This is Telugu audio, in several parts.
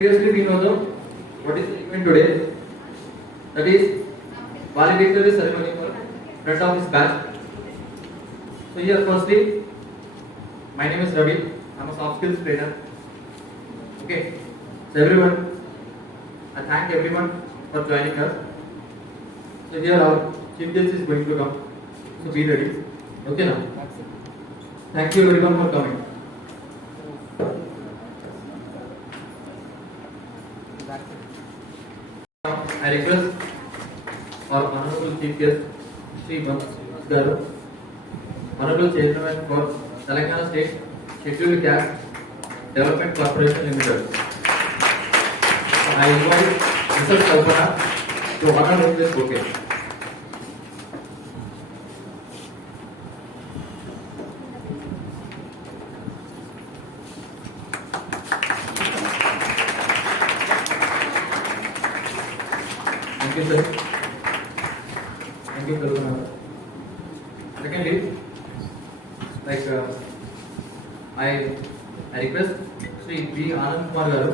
Previously, we know what is the event today. That is valedictory ceremony for front of this batch. So here, firstly, my name is Ravi. I'm a soft skills trainer. Okay. So everyone, I thank everyone for joining us. So here our chief guest is going to come. So be ready. Okay now. Thank you everyone for coming. I request our Honorable Chief Guest, Sri Bharat Garu, Honorable Chairman for Telangana State Scheduled Caste Development Corporation Limited. I invite Mr. Kalpana to honor him with bouquet. Thank you, sir. Thank you, Kalpana. Secondly, I request Sri B. Anand Kumar Garu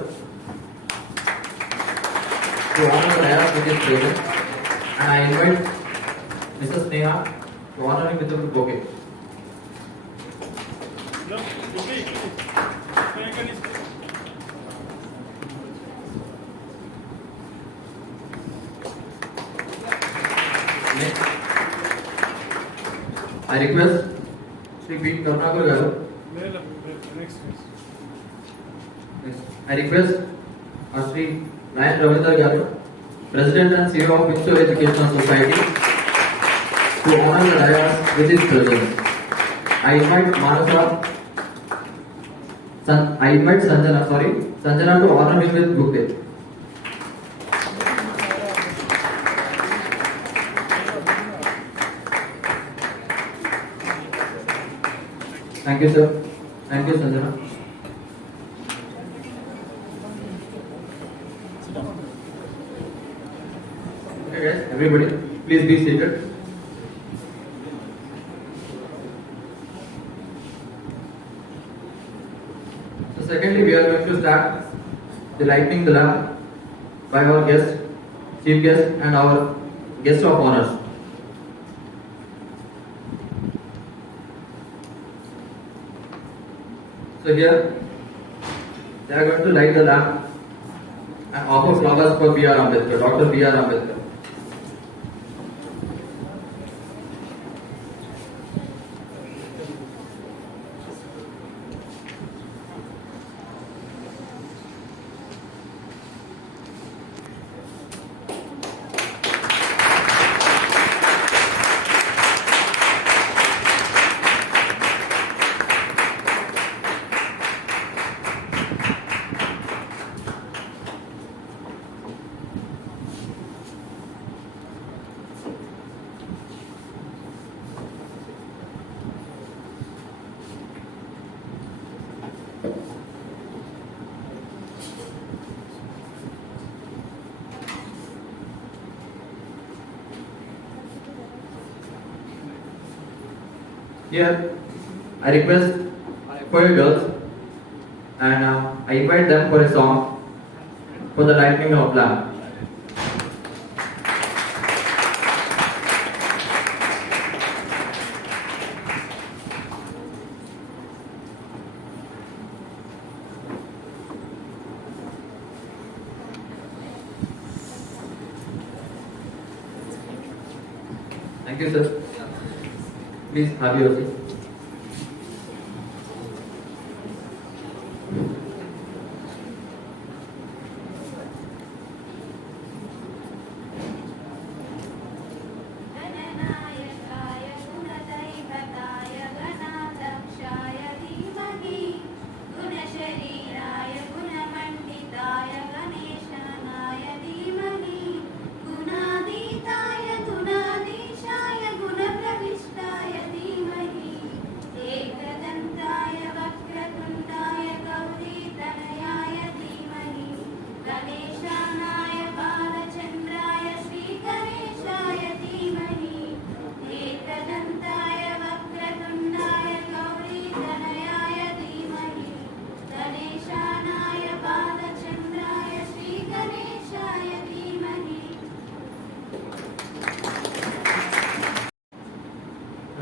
to honor the dialogue with his presence, and I invite Mrs. Sneha to honor him with a bouquet. Next, I request Sri B. Karunakar Garu. I request Sri Ryan Ravindra Garu, President and CEO of Picture Educational Society, to honor the dais with his presence. I invite Sanjana to honor him with bouquet. Thank you, sir. Thank you, Sanjana. Okay, guys, everybody, please be seated. So, secondly, we are going to start the lighting the lamp by our guest, chief guest, and our guest of honors. So here, they are going to light the lamp and offer flowers for B.R. Ambedkar, Dr. B.R. Ambedkar. Here, I request for you girls and I invite them for a song for the lighting of lamp. Thank you, sir. Please have your seat.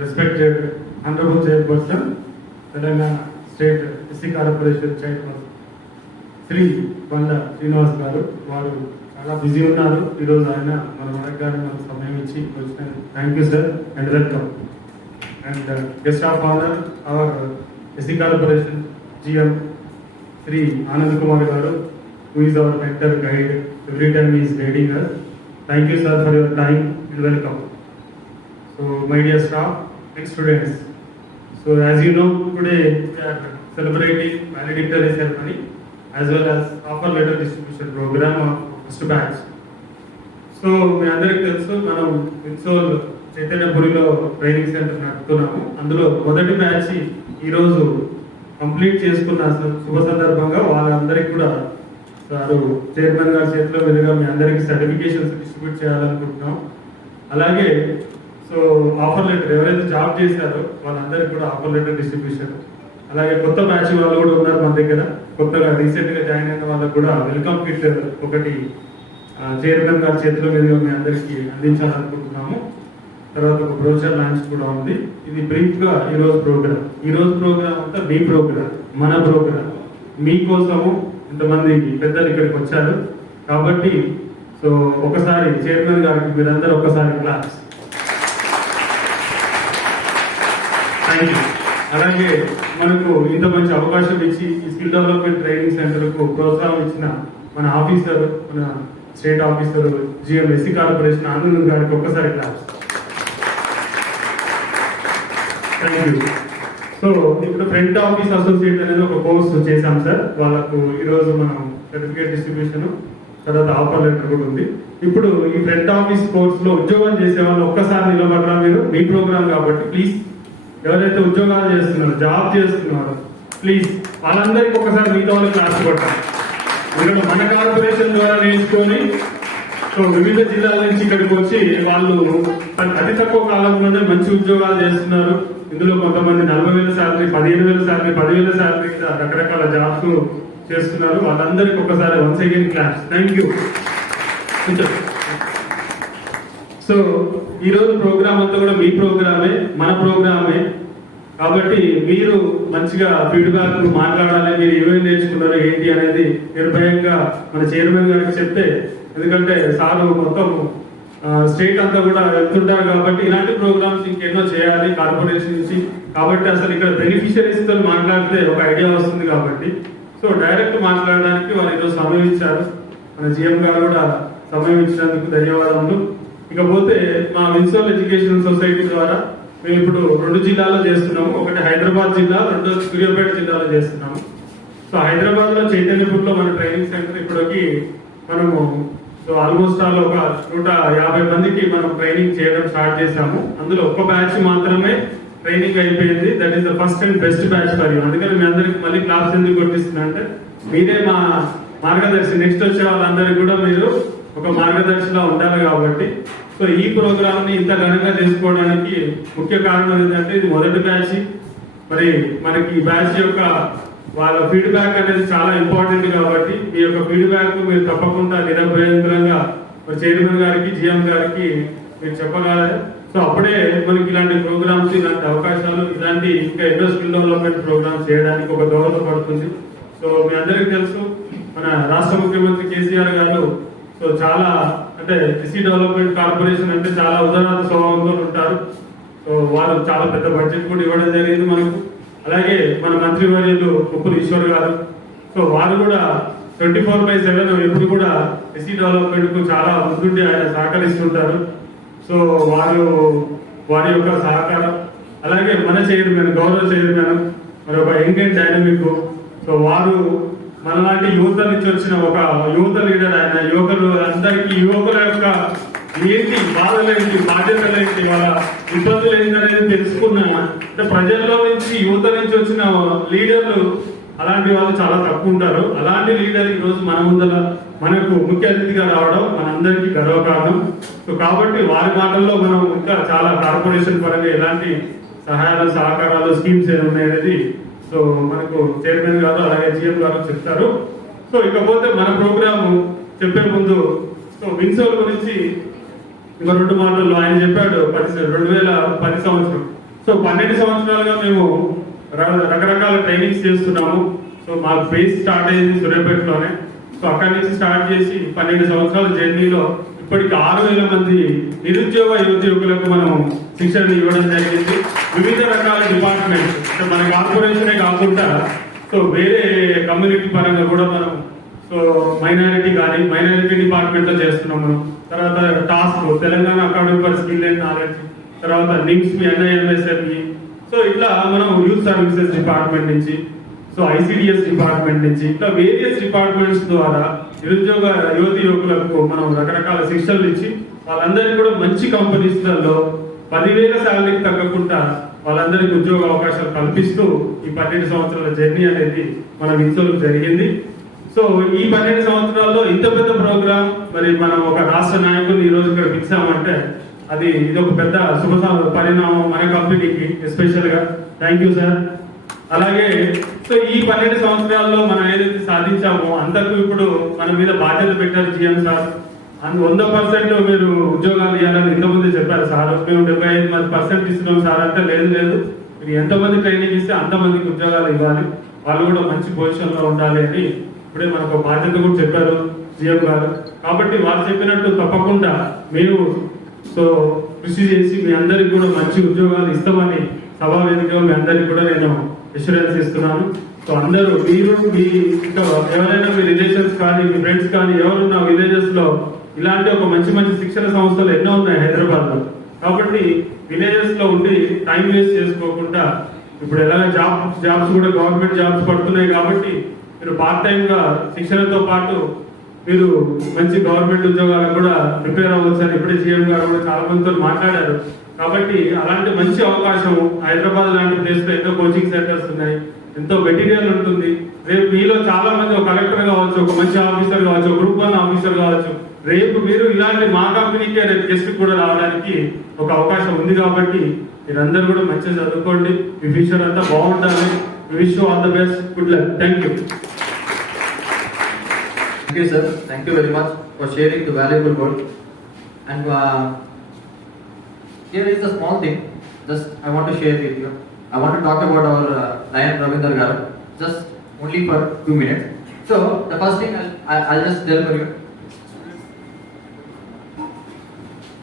respected Honorable Chairperson, Telangana State SC Corporation Chairman, Shri బండ శ్రీనివాస్ గారు. వారు చాలా బిజీ ఉన్నారు ఈరోజు. ఆయన మనం అడగగానే మనకు సమయం ఇచ్చి వచ్చిన thank you sir and welcome. And guest of honour our SC Corporation GM Shri Anand Kumar గారు, who is our mentor guide. Every time he is guiding us. Thank you sir for your time and welcome. So my dear staff and students, so as you know today we are celebrating valedictory ceremony as well as offer letter distribution program of first batch. So మీ అందరికీ తెలుసు మనం ఇన్సోల్ చైతన్యపురిలో ట్రైనింగ్ సెంటర్ నడుపుతున్నాము. అందులో మొదటి బ్యాచ్ ఈరోజు కంప్లీట్ చేసుకున్న శుభ సందర్భంగా వాళ్ళందరికీ కూడా సారు చైర్మన్ గారి చేతిలో మీదుగా మీ అందరికీ సర్టిఫికేషన్స్ డిస్ట్రిబ్యూట్ చేయాలనుకుంటున్నాం. అలాగే సో ఆఫర్ లెటర్ ఎవరైతే జాబ్ చేశారో వాళ్ళందరికీ కూడా ఆఫర్ లెటర్ డిస్ట్రిబ్యూషన్, అలాగే కొత్త బ్యాచ్ వాళ్ళు కూడా ఉన్నారు మన దగ్గర. కొత్తగా రీసెంట్ గా జాయిన్ అయిన వాళ్ళకు కూడా వెల్కమ్ కిట్ ఒకటి చైర్మన్ గారి చేతిలో మీదుగా మీ అందరికీ అందించాలనుకుంటున్నాము. తర్వాత ఒక బ్రోచర్ లాంచ్ కూడా ఉంది. ఇది బ్రీఫ్ గా ఈ రోజు ప్రోగ్రామ్ అంతా మీ ప్రోగ్రామ్, మన ప్రోగ్రామ్ మీకోసము. ఇంతమంది పెద్దలు ఇక్కడికి వచ్చారు కాబట్టి సో ఒకసారి చైర్మన్ గారికి మీరందరూ ఒకసారి క్లాస్. Thank you. అలాగే మనకు ఇంత మంచి అవకాశం ఇచ్చి ఈ స్కిల్ డెవలప్మెంట్ ట్రైనింగ్ సెంటర్ కు ప్రోత్సాహం ఇచ్చిన మన ఆఫీసర్, మన state officer GM SC corporation Anand గారికి ఒక్కసారి క్లాస్. Thank you. సో ఇప్పుడు ఫ్రంట్ ఆఫీస్ అసోసియేట్ అనేది ఒక కోర్సు చేశాం సార్. వాళ్ళకు ఈరోజు మనం సర్టిఫికేట్ డిస్ట్రిబ్యూషన్, తర్వాత ఆఫర్ లెటర్ కూడా ఉంది. ఇప్పుడు ఈ ఫ్రంట్ ఆఫీస్ కోర్స్ లో ఉద్యోగం చేసే వాళ్ళు ఒక్కసారి నిలబడరా మీరు. మీ ప్రోగ్రామ్ కాబట్టి ప్లీజ్ ఎవరైతే ఉద్యోగాలు చేస్తున్నారు, జాబ్ చేస్తున్నారు, ప్లీజ్ వాళ్ళందరికీ ఒకసారి మిగతా వాళ్ళు క్లాస్ కొట్టాలి. మీరు మన కార్పొరేషన్ ద్వారా నేర్చుకొని సో వివిధ జిల్లాల నుంచి ఇక్కడికి వచ్చి వాళ్ళు అతి తక్కువ కాలంలోనే మంచి ఉద్యోగాలు చేస్తున్నారు. ఇందులో కొంతమంది 40,000 శాలరీ, 15,000 శాలరీ, 10,000 శాలరీ రకరకాల జాబ్స్ చేస్తున్నారు. వాళ్ళందరికీ ఒకసారి once again class. Thank you. So ఈ రోజు ప్రోగ్రామ్ అంతా కూడా మీ ప్రోగ్రామే, మన ప్రోగ్రామే కాబట్టి మీరు మంచిగా ఫీడ్బ్యాక్ మాట్లాడాలి. మీరు ఏమేమి నేర్చుకున్నారు ఏంటి అనేది నిర్భయంగా మన చైర్మన్ గారికి చెప్తే, ఎందుకంటే సారు మొత్తం స్టేట్ అంతా కూడా వెళ్తుంటారు కాబట్టి ఇలాంటి ప్రోగ్రామ్స్ ఇంకెన్నో చేయాలి కార్పొరేషన్ నుంచి. కాబట్టి అసలు ఇక్కడ బెనిఫిషరీస్ తో మాట్లాడితే ఒక ఐడియా వస్తుంది కాబట్టి సో డైరెక్ట్ మాట్లాడడానికి వాళ్ళు ఈరోజు సమయం ఇచ్చారు. మన GM గారు కూడా సమయం ఇచ్చినందుకు ధన్యవాదములు. ఇకపోతే మా విన్సోల్ ఎడ్యుకేషన్ సొసైటీ ద్వారా మేము ఇప్పుడు 2 జిల్లాల్లో చేస్తున్నాము. ఒకటి హైదరాబాద్ జిల్లా, రెండోది సూర్యాపేట జిల్లాలో చేస్తున్నాము. సో హైదరాబాద్ లో చైతన్యపూర్లో మన ట్రైనింగ్ సెంటర్ ఇప్పటికి మనము సో ఆల్మోస్ట్ ఆల్ ఒక 150 మందికి మనం ట్రైనింగ్ చేయడం స్టార్ట్ చేశాము. అందులో ఒక బ్యాచ్ మాత్రమే ట్రైనింగ్ అయిపోయింది. That is the first and best batch for you. అందుకని మీ అందరికి మళ్ళీ క్లాస్ ఎందుకు కొట్టిస్తున్నా అంటే మీరే మా మార్గదర్శి. నెక్స్ట్ వచ్చే వాళ్ళందరికీ కూడా మీరు ఒక మార్గదర్శిలా ఉండాలి కాబట్టి సో ఈ ప్రోగ్రామ్ ని ఇంత ఘనంగా చేసుకోవడానికి ముఖ్య కారణం ఏంటంటే ఇది మొదటి బ్యాచ్. మరి మనకి ఈ బ్యాచ్ యొక్క వాళ్ళ ఫీడ్బ్యాక్ అనేది చాలా ఇంపార్టెంట్ కాబట్టి మీ యొక్క ఫీడ్బ్యాక్ మీరు తప్పకుండా నిరభ్యంతరంగా చైర్మన్ గారికి, GM గారికి మీరు చెప్పగలరు. సో అప్పుడే మనకి ఇలాంటి ప్రోగ్రామ్స్, ఇలాంటి అవకాశాలు, ఇలాంటి ఇంకా ఎన్నో స్కిల్ డెవలప్మెంట్ ప్రోగ్రామ్స్ చేయడానికి ఒక దోహదపడుతుంది. సో మీ అందరికీ తెలుసు మన రాష్ట్ర ముఖ్యమంత్రి కేసీఆర్ గారు సో చాలా అంటే SC డెవలప్మెంట్ కార్పొరేషన్ అంటే చాలా ఉదాహరణ స్వభావంతో ఉంటారు. సో వారు చాలా పెద్ద బడ్జెట్ కూడా ఇవ్వడం జరిగింది మనకు. అలాగే మన మంత్రివర్యులు ఉప్పుల ఈశ్వర్ గారు సో వారు కూడా 24/7 ఎప్పుడు కూడా SC డెవలప్మెంట్ కు చాలా ముందుండి ఆయన సహకరిస్తుంటారు. సో వారి యొక్క సహకారం, అలాగే మన చైర్మన్, గౌరవ చైర్మన్ మరి ఒక యంగ్ అండ్ డైనమిక్. సో వారు మనలాంటి యువత నుంచి వచ్చిన ఒక యువత లీడర్. ఆయన యువకులు అందరికీ యువకుల యొక్క ఏంటి బాధలు ఏంటి, బాధ్యతలు ఏంటి, వాళ్ళ ఇబ్బందులు ఏంటనేది తెలుసుకున్న అంటే ప్రజల్లో నుంచి యువత నుంచి వచ్చిన లీడర్లు అలాంటి వాళ్ళు చాలా తక్కువ ఉంటారు. అలాంటి లీడర్ ఈ రోజు మన ముందర మనకు ముఖ్య అతిథిగా రావడం మనందరికీ గర్వకారణం. సో కాబట్టి వారి మాటల్లో మనం ఇంకా చాలా కార్పొరేషన్ పరంగా ఎలాంటి సహాయాలు, సహకారాలు, స్కీమ్స్ ఏమి ఉన్నాయనేది సో మనకు చైర్మన్ గారు అలాగే GM గారు చెప్తారు. సో ఇకపోతే మన ప్రోగ్రాము చెప్పే ముందు సో విన్సోల్ గురించి ఇంకా 2 మాటల్లో ఆయన చెప్పాడు. 2010 సంవత్సరం సో 12 సంవత్సరాలుగా మేము రకరకాల ట్రైనింగ్స్ చేస్తున్నాము. సో మాకు బేస్ స్టార్ట్ అయ్యేది సూర్యాపేటలోనే. సో అక్కడి నుంచి స్టార్ట్ చేసి 12 సంవత్సరాల జర్నీలో ఇప్పటికి 6,000 మంది నిరుద్యోగ యువకులకు మనం శిక్షణ ఇవ్వడం జరిగింది. వివిధ రకాల డిపార్ట్మెంట్స్, అంటే మన కార్పొరేషనే కాకుండా సో వేరే కమ్యూనిటీ పరంగా కూడా మనం సో మైనారిటీ డిపార్ట్మెంట్ లో చేస్తున్నాం మనం. తర్వాత task Telangana academy for skill and knowledge, తర్వాత నిమ్స్ NIMSME. సో ఇట్లా మనం యూత్ సర్వీసెస్ డిపార్ట్మెంట్ నుంచి, సో ఐసిడిఎస్ డిపార్ట్మెంట్ నుంచి, ఇట్లా వేరియస్ డిపార్ట్మెంట్స్ ద్వారా నిరుద్యోగ యువకులకు మనం రకరకాల శిక్షణలు ఇచ్చి వాళ్ళందరికీ కూడా మంచి కంపెనీస్లలో 10,000 శాలరీకి తగ్గకుండా వాళ్ళందరికీ ఉద్యోగ అవకాశాలు కల్పిస్తూ ఈ 12 సంవత్సరాల జర్నీ అనేది మన విన్సోలకు జరిగింది. సో ఈ 12 సంవత్సరాల్లో ఇంత పెద్ద ప్రోగ్రామ్, మరి మనం ఒక రాష్ట్ర నాయకుల్ని ఈ రోజు ఇక్కడ పిలిచామంటే ఇది ఒక పెద్ద శుభ పరిణామం మన కంపెనీకి. ఎస్పెషల్ గా థ్యాంక్ యూ సార్. అలాగే సో ఈ 12 సంవత్సరాల్లో మనం ఏదైతే సాధించామో అంతకు ఇప్పుడు మన మీద బాధ్యత పెట్టారు GM సార్. 100% మీరు ఉద్యోగాలు ఇవ్వాలని ఇంతమంది చెప్పారు సార్. మేము 75% ఇస్తున్నాం సార్ అంటే లేదు మీరు ఎంతమంది ట్రైనింగ్ ఇస్తే అంతమందికి ఉద్యోగాలు ఇవ్వాలి, వాళ్ళు కూడా మంచి పొజిషన్ లో ఉండాలి అని ఇప్పుడే మనకు బాధ్యత కూడా చెప్పారు GM గారు. కాబట్టి వాళ్ళు చెప్పినట్టు తప్పకుండా మేము సో కృషి చేసి మీ అందరికి కూడా మంచి ఉద్యోగాలు ఇస్తామని సభా వేదికగా మీ అందరికి కూడా నేను అష్యూరెన్స్ ఇస్తున్నాను. సో అందరూ మీరు మీ ఎవరైనా మీ రిలేషన్స్ కానీ మీ ఫ్రెండ్స్ కానీ ఎవరున్న విలేజెస్ లో ఇలాంటి ఒక మంచి శిక్షణ సంస్థలు ఎన్నో ఉన్నాయి హైదరాబాద్ లో. కాబట్టి విలేజెస్ లో ఉండి టైం వేస్ట్ చేసుకోకుండా, ఇప్పుడు ఎలాగ జాబ్స్ కూడా గవర్నమెంట్ జాబ్స్ పడుతున్నాయి కాబట్టి మీరు పార్ట్ టైం గా శిక్షణతో పాటు మీరు మంచి గవర్నమెంట్ ఉద్యోగాలకు కూడా ప్రిపేర్ అవ్వచ్చు అని ఇప్పుడే GM గారు కూడా చాలా మందితో మాట్లాడారు. కాబట్టి అలాంటి మంచి అవకాశం హైదరాబాద్ లాంటి ప్లేస్ లో ఎంతో కోచింగ్ సెంటర్స్ ఉన్నాయి, ఎంతో మెటీరియల్ ఉంటుంది. రేపు మీలో చాలా మంది ఒక కలెక్టర్ కావచ్చు, ఒక మంచి ఆఫీసర్ కావచ్చు, గ్రూప్ 1 ఆఫీసర్ కావచ్చు. రేపు మీరు ఇలాంటి మా కంపెనీకి రేపు గెస్ట్ కూడా రావడానికి ఒక అవకాశం ఉంది. కాబట్టి మీరందరూ కూడా మంచిగా చదువుకోండి, మీ ఫ్యూచర్ అంతా బాగుండాలి. Wish you all the best, good luck. Thank you. Thank you, sir. Thank you very much for sharing the valuable words. And here is the small thing. Just I want to share with you. I want to talk about our Lion Ravindra Garu. Just only for 2 minutes. So the first thing I'll just tell for you.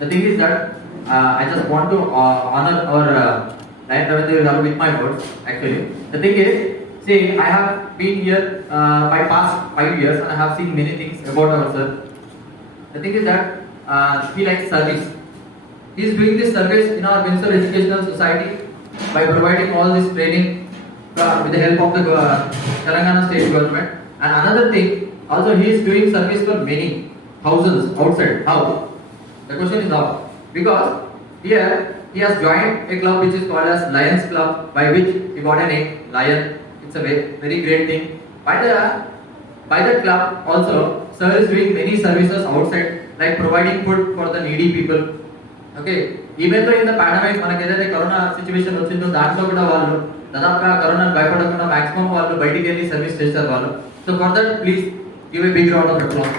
The thing is that I just want to honor our Lion Ravindra Garu with my words. Actually, the thing is, see, I have been here by past 5 years and I have seen many things about our sir. The thing is that he likes service. He is doing this service in our Windsor Educational Society by providing all this training with the help of the Telangana state government. And another thing, also he is doing service for many thousands outside. How? The question is how? Because here he has joined a club which is called as Lions Club, by which he got a name Lion. It's a very great thing. By that club also, sir is doing many services outside, like providing food for the needy people. Okay, even though in the pandemic, మనకి ఏదైతే కరోనా సిచ్యువేషన్ వచ్చిందో దాంట్లో కూడా వాళ్ళు దాదాపుగా కరోనా భయపడకుండా మాక్సిమం వాళ్ళు బయటికి వెళ్ళి సర్వీస్ చేస్తారు వాళ్ళు. So for that please give a big round of applause.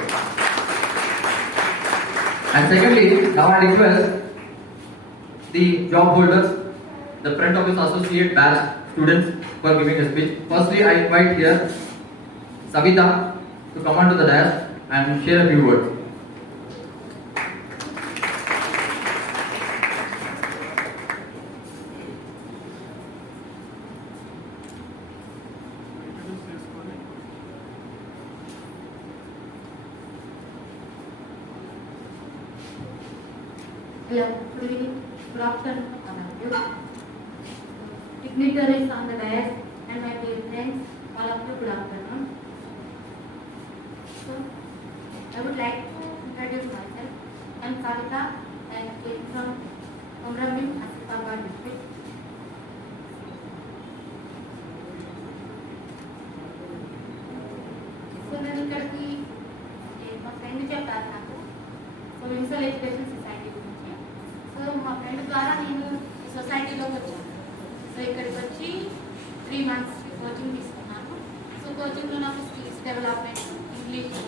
And secondly, now I request the job holders, the front office associate batch students for giving a speech. Firstly, I invite here Savita to come onto the dais and share a few words. Hello, good evening, good afternoon, all of you. Dignitaries on the dais and my dear friends, all of you, good afternoon. So, I would like to introduce myself. I am Savita. I came from Komramim, Asifabad district. So, నేను ఇక్కడికి మా ఫ్రెండ్ చెప్పారు నాకు. సో విన్సల్ ఎడ్యుకేషన్ సొసైటీ గురించి. సో మా ఫ్రెండ్ ద్వారా నేను ఈ సొసైటీలోకి వచ్చాను. సో ఇక్కడికి వచ్చి 3 months కోచింగ్ తీసుకున్నాను. సో కోచింగ్లో నాకు స్కిల్స్ డెవలప్మెంట్, ఇంగ్లీష్,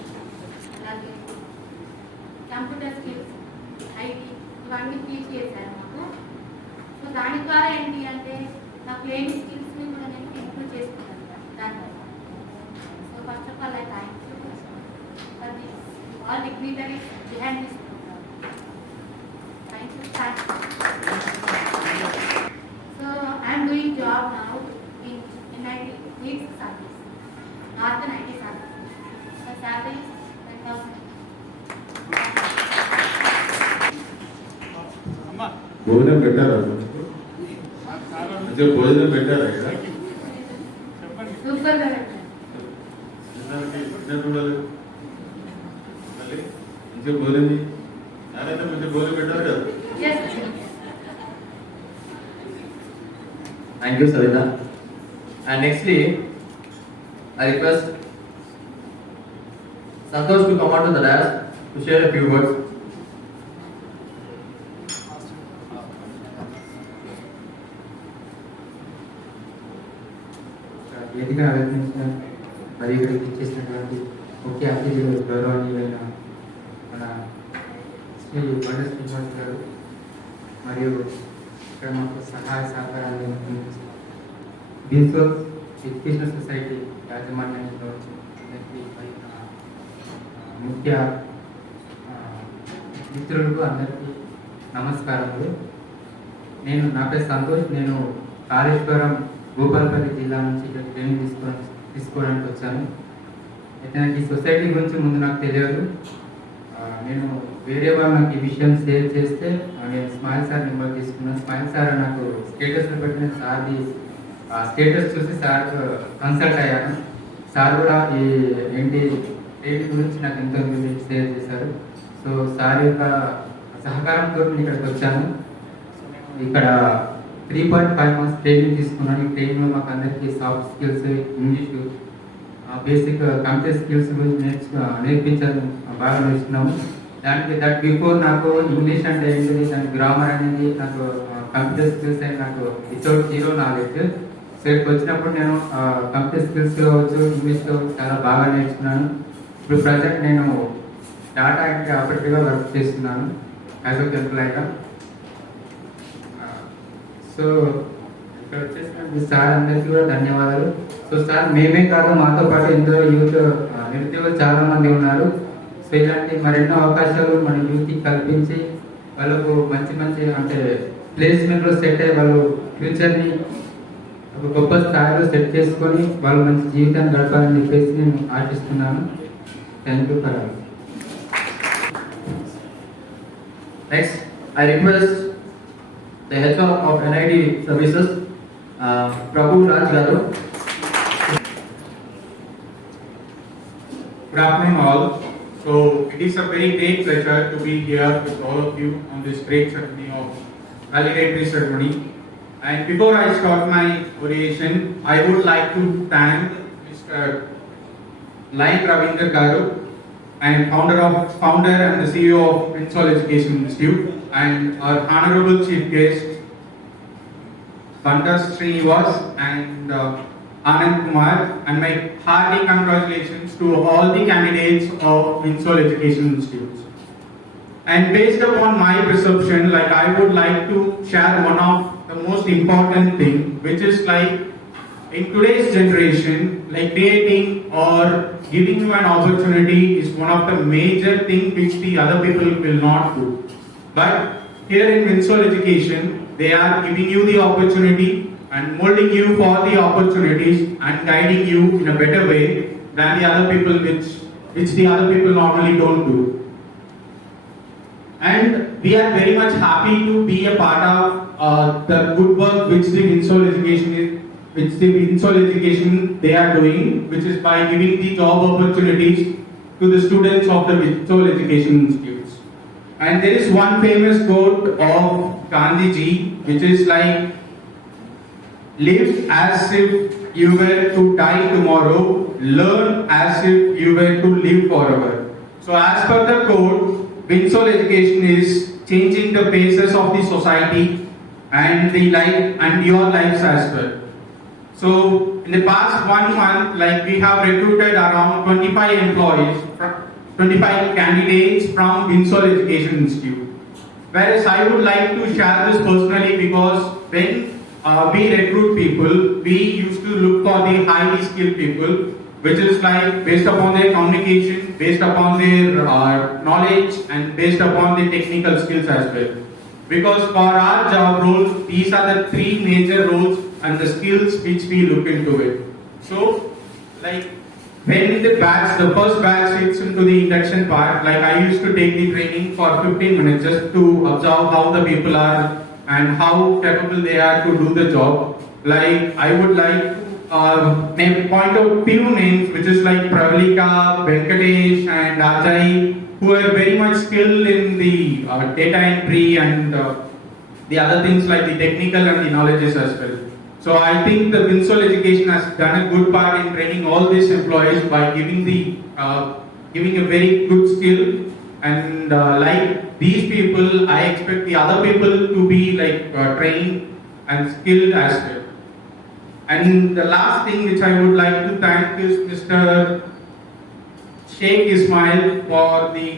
అలాగే కంప్యూటర్ స్కిల్స్, IT ఇవన్నీ టీచ్ చేశారు మాకు. సో దాని ద్వారా ఏంటి అంటే నాకు లేని స్కిల్స్ని కూడా నేను ఇంప్రూవ్ చేసుకున్నాను దానివల్ల. So first of all I thank you for this all dignitaries behind this programme. Thank you. So I am doing job now in NIT NEET service, Northern IT service. My salary is 10,000. భోజనం పెట్టారా మంచిగా భోజనం పెట్టారా ఇక్కడ Super గా పెట్టాను. మళ్ళీ మంచిగా భోజనం నారైతే మంచిగా భోజనం పెట్టారు కదా. Yes. Thank you, Savita. And nextly, I request Santosh to come out to the dais to share a few words. వేదికను అలంకరించిన మరియు ఇక్కడికి ఇచ్చేసినటువంటి ముఖ్య అతిథులు గౌరవనీయులైన మన శ్రీ బండ శ్రీనివాస్ గారు మరియు ఇక్కడ మాకు సహాయ సహకారాన్ని బిన్సోల్ ఎడ్యుకేషన్ సొసైటీ యాజమాన్యంలో మరి ముఖ్య మిత్రులకు అందరికీ నమస్కారములు. నా పేరు సంతోష్. నేను కాళేశ్వరం భూపాలపల్లి జిల్లా నుంచి ఇక్కడ ట్రైనింగ్ తీసుకోవడానికి వచ్చాను. అయితే నాకు ఈ సొసైటీ గురించి ముందు నాకు తెలియదు. నేను వేరే వాళ్ళు నాకు ఈ విషయం షేర్ చేస్తే నేను స్మైల్ సార్ నెంబర్ తీసుకున్నాను. స్మైల్ సార్ నాకు స్టేటస్లో పెట్టిన సార్ది స్టేటస్ చూసి సార్ కన్సల్ట్ అయ్యాను. సార్ కూడా ఈ ట్రైనింగ్ గురించి నాకు ఎంతో షేర్ చేశారు. సో సార్ యొక్క సహకారంతో నేను ఇక్కడికి వచ్చాను. ఇక్కడ 3.5 months ట్రైనింగ్ తీసుకున్నాను. ఈ ట్రైనింగ్లో మాకు అందరికీ soft skills, English, basic computer skills గురించి నేర్పించాలి, బాగా నేర్చుకున్నాము. దట్ బిఫోర్ నాకు ఇంగ్లీష్ అంటే ఏంటిది, దాని గ్రామర్ అనేది నాకు కంప్యూటర్ స్కిల్స్ అని నాకు వితౌట్ జీరో నాలెడ్జ్. సో ఇక్కడికి వచ్చినప్పుడు నేను కంప్యూటర్ స్కిల్స్ కావచ్చు, ఇంగ్లీష్ కావచ్చు చాలా బాగా నేర్చుకున్నాను. ఇప్పుడు ప్రజెంట్ నేను డాటా ఎంట్రీ ఆపరేటర్గా వర్క్ చేస్తున్నాను యాజ్ ఒక ఎంప్లాయీగా. సో ఇక్కడ వచ్చేసిన సార్ అందరికీ కూడా ధన్యవాదాలు. సో సార్ మేమే కాదు, మాతో పాటు ఎందరో యూత్ నిరుద్యోగులు చాలా మంది ఉన్నారు. సో ఇలాంటి మరెన్నో అవకాశాలు మన యూత్కి కల్పించి వాళ్ళకు మంచి మంచి అంటే ప్లేస్మెంట్లో సెట్ అయ్యి వాళ్ళు ఫ్యూచర్ని ఒక గొప్ప స్థాయిలో సెట్ చేసుకొని వాళ్ళు మంచి జీవితాన్ని గడపాలని చెప్పేసి నేను ఆశిస్తున్నాను. Thank you for all. Next, I request the HR of NIT Services, Prabhu Raj Garu. Good afternoon all. So it is a very great pleasure to be here with all of you on this great ceremony of valedictory ceremony. And before I start my oration, I would like to thank Mr. Like Ravinder Garu, and founder and the CEO of Winsol Education Institute, and our honorable chief guest Banda Srinivas and Anand Kumar, and my hearty congratulations to all the candidates of Winsol Education Institute. And based upon my perception, like I would like to share one of the most important thing, which is like in today's generation, like creating or giving you an opportunity is one of the major things which the other people will not do. But here in Winsol Education, they are giving you the opportunity and molding you for the opportunities and guiding you in a better way than the other people which the other people normally don't do. And we are very much happy to be a part of the good work which the Winsol Education they are doing, which is by giving the job opportunities to the students of the Winsol Education Institutes. And there is one famous quote of Gandhi ji, which is like, live as if you were to die tomorrow, learn as if you were to live forever. So as per the quote, Winsol Education is changing the faces of the society and the life and your lives as well. So in the past 1 month, like we have recruited around 25 employees, 25 candidates from Winsol Education Institute. Whereas I would like to share this personally because when we recruit people, we used to look for the highly skilled people, which is like based upon their communication, based upon their knowledge, and based upon the technical skills as well. Because for our job roles, these are the three major roles and the skills which we look into it. So, like when the first batch hits into the induction part, like I used to take the training for 15 minutes just to observe how the people are and how capable they are to do the job. Like I would like to point out few names, which is like Pravalika, Venkatesh, and Ajay, who are very much skilled in the data entry and the other things like the technical and the knowledges as well. So I think the Winsol Education has done a good part in training all these employees by giving a very good skill, and like these people, I expect the other people to be like trained and skilled as well. And the last thing which I would like to thank is Mr. Sheikh Ismail for the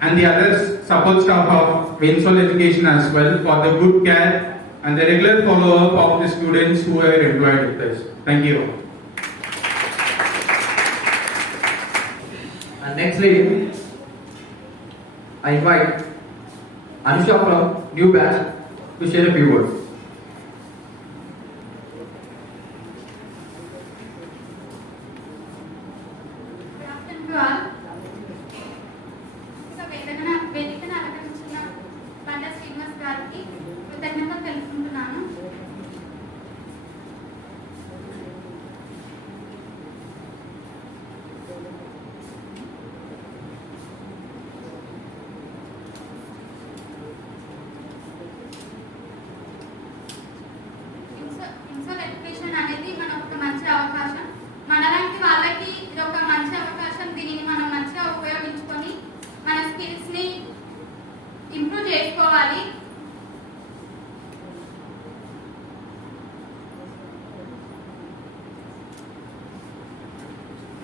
and the other support staff of Winsol Education as well for the good care and the regular follow-up of the students who are employed with us. Thank you. And nextly, I invite Anusha from New Batch to share a few words. Good afternoon to all. So వేదికను అలంకరించిన బండా శ్రీనివాస్ గారికి కృతజ్ఞతలు తెలుపుకుంటున్నాను. ఇన్సోల్ ఎడ్యుకేషన్ అనేది మనకు ఒక మంచి అవకాశం. మనలాంటి వాళ్ళకి ఇది ఒక మంచి అవకాశం. దీనిని మనం మంచిగా ఉపయోగించుకొని మన స్కిల్స్ ని ఇంప్రూవ్ చేసుకోవాలి.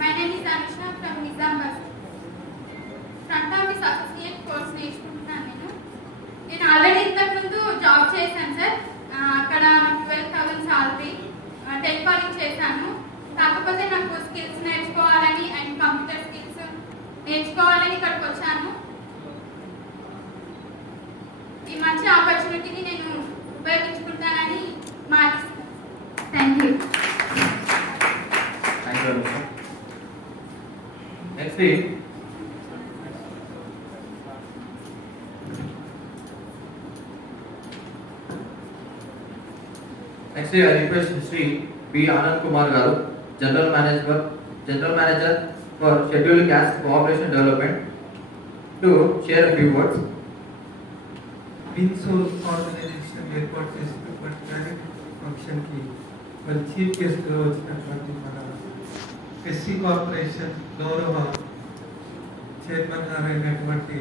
My name is Anusha from Nizamabad. Front office associate course నేర్చుకుంటున్నాను. నేను ఆల్రెడీ ఇంతకుముందు జాబ్ చేశాను సార్. అక్కడ 12,000 సాలరీ, టెలికాలింగ్ చేశాను. కాకపోతే నాకు స్కిల్స్ నేర్చుకోవాలని అండ్ కంప్యూటర్ స్కిల్స్ నేర్చుకోవాలని ఇక్కడికి వచ్చాను. ఈ మంచి ఆపర్చునిటీని నేను ఉపయోగించుకుంటానని మాటిస్తున్నాను. Thank you. Thank you, Anusha. Nextly, I request Sri B. Anand Kumar Garu, General Manager for Scheduled Caste Cooperation Development, to share a few words. విన్సోల్ ఆర్గనైజేషన్ ఏర్పాటు చేసినటువంటి కార్యక్రమ ఫంక్షన్కి మరి చీఫ్ గెస్ట్గా వచ్చినటువంటి మన ఎస్సీ కార్పొరేషన్ గౌరవ చైర్మన్ గారు అయినటువంటి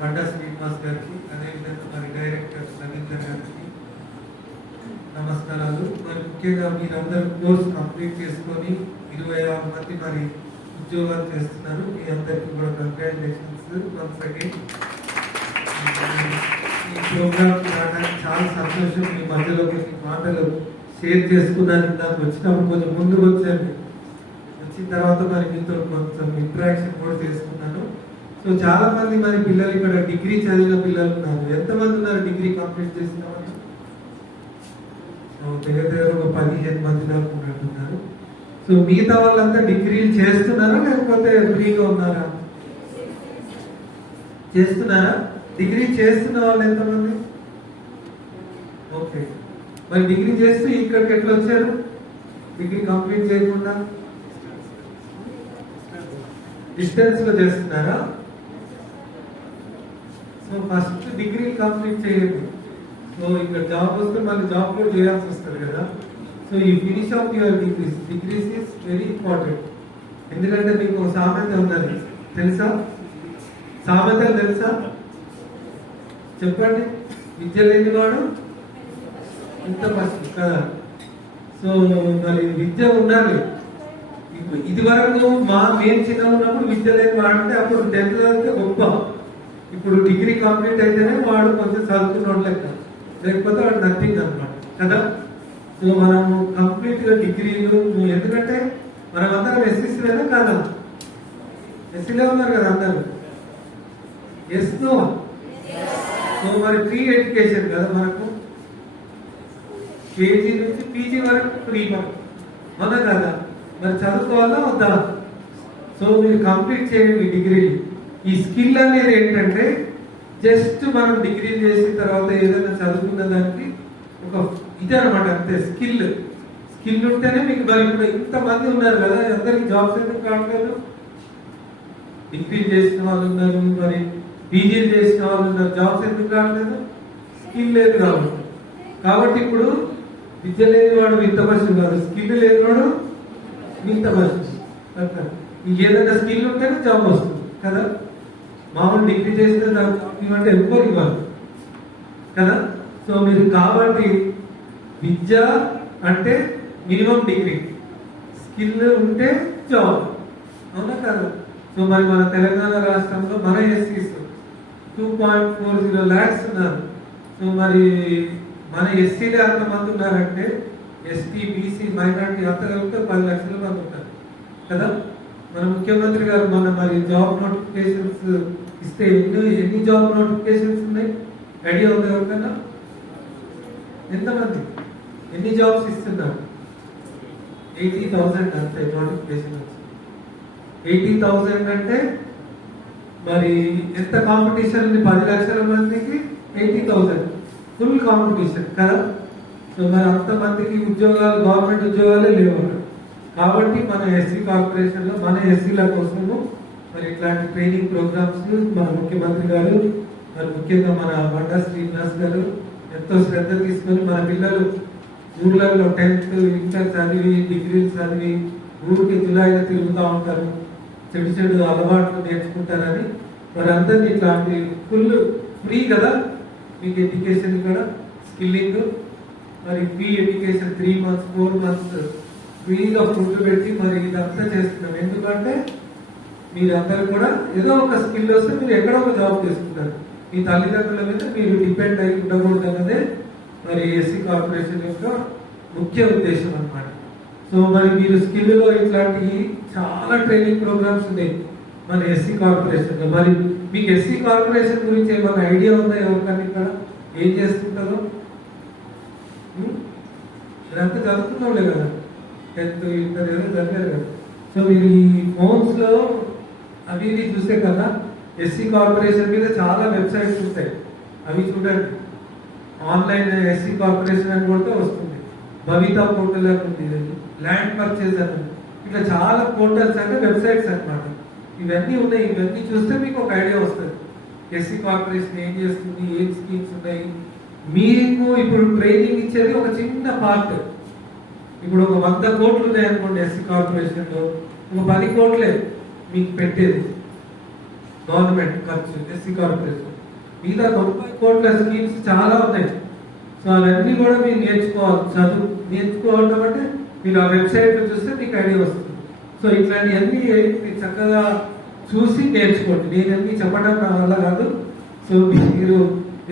బండా శ్రీనివాస్ గారికి, అదేవిధంగా మరి డైరెక్టర్ రవీందర్ గారికి నమస్కారాలు. మరి ముఖ్యంగా మీరందరూ కోర్స్ కంప్లీట్ చేసుకొని 26 మంది మరి ఉద్యోగాలు చేస్తున్నారు. మీ అందరికీ కూడా కంగ్రాచులేషన్స్ వన్స్ అగైన్. ఈ ప్రోగ్రామ్ రావడానికి చాలా సంతోషం. మీ మధ్యలో కొన్ని మాటలు షేర్ చేసుకున్నాను. నాకు వచ్చినప్పుడు కొంచెం ముందుకు వచ్చాను. వచ్చిన తర్వాత మరి మీతో కొంచెం ఇంటరాక్షన్ కూడా చేసుకున్నాను. సో చాలా మంది మరి పిల్లలు ఇక్కడ డిగ్రీ చదివిన పిల్లలు ఉన్నారు. ఎంతమంది ఉన్నారు డిగ్రీ కంప్లీట్ చేసిన వాళ్ళు? దగ్గర ఒక 15 మంది దాకా ఉన్నట్టున్నారు. సో మిగతా వాళ్ళంతా డిగ్రీలు చేస్తున్నారా లేకపోతే ఫ్రీగా ఉన్నారా? చేస్తున్నారా? డిగ్రీ చేస్తున్న వాళ్ళు ఎంతమంది? ఓకే. మరి డిగ్రీ చేస్తూ ఇక్కడికి ఎట్లా వచ్చారు? డిగ్రీ కంప్లీట్ చేయకుండా డిస్టెన్స్ లో చేస్తున్నారా? సో ఫస్ట్ డిగ్రీ కంప్లీట్ చేయండి. సో ఇక్కడ జాబ్ వస్తే మళ్ళీ జాబ్ కూడా చేయాల్సి వస్తుంది కదా. సో ఈ finish off your degrees is very important. ఎందుకంటే మీకు సామెత ఉన్నది తెలుసా? సామెతలు తెలుసా? చెప్పండి. విద్య లేనివాడు ఇంత కష్టం కదా. సో మరి విద్య ఉండాలి. ఇది వరకు మేము చిన్న ఉన్నప్పుడు విద్య లేని వాడంటే అప్పుడు 10th చదివితే గొప్ప. ఇప్పుడు డిగ్రీ కంప్లీట్ అయితేనే వాడు కొంచెం చదువుకున్న లెక్క, లేకపోతే వాడు నథింగ్ అనమాట కదా. సో మనము కంప్లీట్ గా డిగ్రీలు, ఎందుకంటే మనం అందరం ఎస్సీసీలేనా కాదా? ఎస్సీలే ఉన్నారు కదా అందరూ, ఎస్ నో. సో మరి ఫ్రీ ఎడ్యుకేషన్ కదా మనకు, కేజీ నుంచి పీజీ వరకు ఫ్రీ మనకు, అవునా కదా? మరి చదువుకోవాలా వద్దా? సో మీరు కంప్లీట్ చేయండి డిగ్రీ. ఈ స్కిల్ అనేది ఏంటంటే జస్ట్ మనం డిగ్రీ చేసిన తర్వాత ఏదైనా చదువుకున్న దానికి ఒక ఇది అనమాట, అంతే. స్కిల్ ఉంటేనే మీకు, మరి ఇప్పుడు ఇంతమంది ఉన్నారు కదా, అందరికి జాబ్స్ ఎందుకు కావట్లేదు? డిగ్రీ చేసిన వాళ్ళు ఉన్నారు, మరి పీజీలు చేసిన వాళ్ళు ఉన్నారు, జాబ్స్ ఎందుకు కావట్లేదు? స్కిల్ లేదు కాబట్టి. కాబట్టి ఇప్పుడు విద్య లేని వాడు వింత పశువు కాదు, స్కిల్ లేని వాడు వింత పశువు. ఏదైనా స్కిల్ ఉంటేనే జాబ్ వస్తుంది కదా. మామూలు డిగ్రీ చేస్తే ఇవ్వంటే ఎవరు ఇవ్వాలి కదా. సో మీరు కాబట్టి విద్య అంటే మినిమం డిగ్రీ, స్కిల్ ఉంటే జాబ్, అవునా కదా. సో మరి మన తెలంగాణ రాష్ట్రంలో మన ఎస్సీస్ 2.40 lakhs ఉన్నారు. సో మరి మన ఎస్సీలే అంతమంది ఉన్నారంటే ఎస్టీ, బీసీ, మైనారిటీ అంత కలిపితే 10 లక్షల మంది ఉంటారు కదా. మన ముఖ్యమంత్రి గారు మన మరి జాబ్ నోటిఫికేషన్స్ ఇస్తే ఎన్ని జాబ్ నోటిఫికేషన్స్ ఉన్నాయి? ఐడియా ఉంది ఎవరికన్నా? ఎంతమంది, ఎన్ని జాబ్స్ ఇస్తున్నారు? 80,000 అంతే నోటిఫికేషన్ వచ్చి. 80,000 అంటే మరి ఎంత కాంపిటీషన్ ఉంది? 10 లక్షల మందికి 80,000 ఫుల్ కాంపిటీషన్ కదా. సో మరి అంతమందికి ఉద్యోగాలు, గవర్నమెంట్ ఉద్యోగాలే లేవు. కాబట్టి మన ఎస్సీ కార్పొరేషన్ లో మన ఎస్సీల కోసము మరి ఇట్లాంటి ట్రైనింగ్ ప్రోగ్రామ్స్ మన ముఖ్యమంత్రి గారు, మరి ముఖ్యంగా మన బండా శ్రీనివాస్ గారు ఎంతో శ్రద్ధ తీసుకొని మన పిల్లలు ఊర్లలో 10th, ఇంటర్ చదివి, డిగ్రీలు చదివి ఊరికి జులైలో తిరుగుతూ ఉంటారు, చెడు అలవాట్లు నేర్చుకుంటారని మరి అందరినీ ఇట్లాంటి ఫుల్ ఫ్రీ కదా మీకు ఎడ్యుకేషన్, ఇక్కడ స్కిల్లింగ్, మరి ఫ్రీ ఎడ్యుకేషన్ 3 months 4 months ఫ్రీగా ఫుడ్ పెట్టి మరి ఇదంతా చేస్తున్నాం. ఎందుకంటే మీరందరూ కూడా ఏదో ఒక స్కిల్ వస్తే మీరు ఎక్కడో ఒక జాబ్ చేసుకుంటారు, మీ తల్లిదండ్రుల మీద మీరు డిపెండ్ అయి ఉండకూడదు అన్నదే మరి ఎస్సీ కార్పొరేషన్ యొక్క ముఖ్య ఉద్దేశం అన్నమాట. సో మరి మీరు స్కిల్లో ఇట్లాంటి చాలా ట్రైనింగ్ ప్రోగ్రామ్స్ ఉన్నాయి మన ఎస్సీ కార్పొరేషన్ లో. మరి మీకు ఎస్సీ కార్పొరేషన్ గురించి ఏమైనా ఐడియా ఉందా? ఎవరికన్నా ఇక్కడ ఏం చేస్తుంటారో? మీరంతా చదువుతున్నావులే కదా, 10th, ఇంటర్ ఏదో చదివారు కదా. సో మీరు ఈ ఫోన్స్ లో అవి ఇవి చూస్తే కదా ఎస్సీ కార్పొరేషన్ మీద చాలా వెబ్సైట్స్ ఉంటాయి, అవి చూడండి. ఆన్లైన్ ఎస్సీ కార్పొరేషన్ అని కొడితే వస్తుంది, భవిత పోర్టల్ అని ఉంది, ల్యాండ్ పర్చేజ్ అని, ఇట్లా చాలా పోర్టల్స్ అంటే వెబ్సైట్స్ అన్నమాట. ఇవన్నీ ఉన్నాయి, ఇవన్నీ చూస్తే మీకు ఒక ఐడియా వస్తుంది ఎస్సీ కార్పొరేషన్ ఏం చేస్తుంది, ఏం స్కీమ్స్ ఉన్నాయి. మీకు ఇప్పుడు ట్రైనింగ్ ఇచ్చేది ఒక చిన్న పార్ట్. ఇప్పుడు ఒక 100 కోట్లు ఉన్నాయి అనుకోండి ఎస్సీ కార్పొరేషన్ లో, ఒక 10 కోట్లే మీకు పెట్టేది గవర్నమెంట్ ఖర్చు ఎస్సీ కార్పొరేషన్. మిగతా 90 కోట్ల స్కీమ్స్ చాలా ఉన్నాయి. సో అవన్నీ కూడా మీరు నేర్చుకోవాలి. చదువు నేర్చుకోవడం అంటే మీరు ఆ వెబ్సైట్ చూస్తే మీకు ఐడియా వస్తుంది. సో ఇట్లాంటివన్నీ మీరు చక్కగా చూసి నేర్చుకోండి. నేనన్నీ చెప్పడం నా వల్ల కాదు. సో మీరు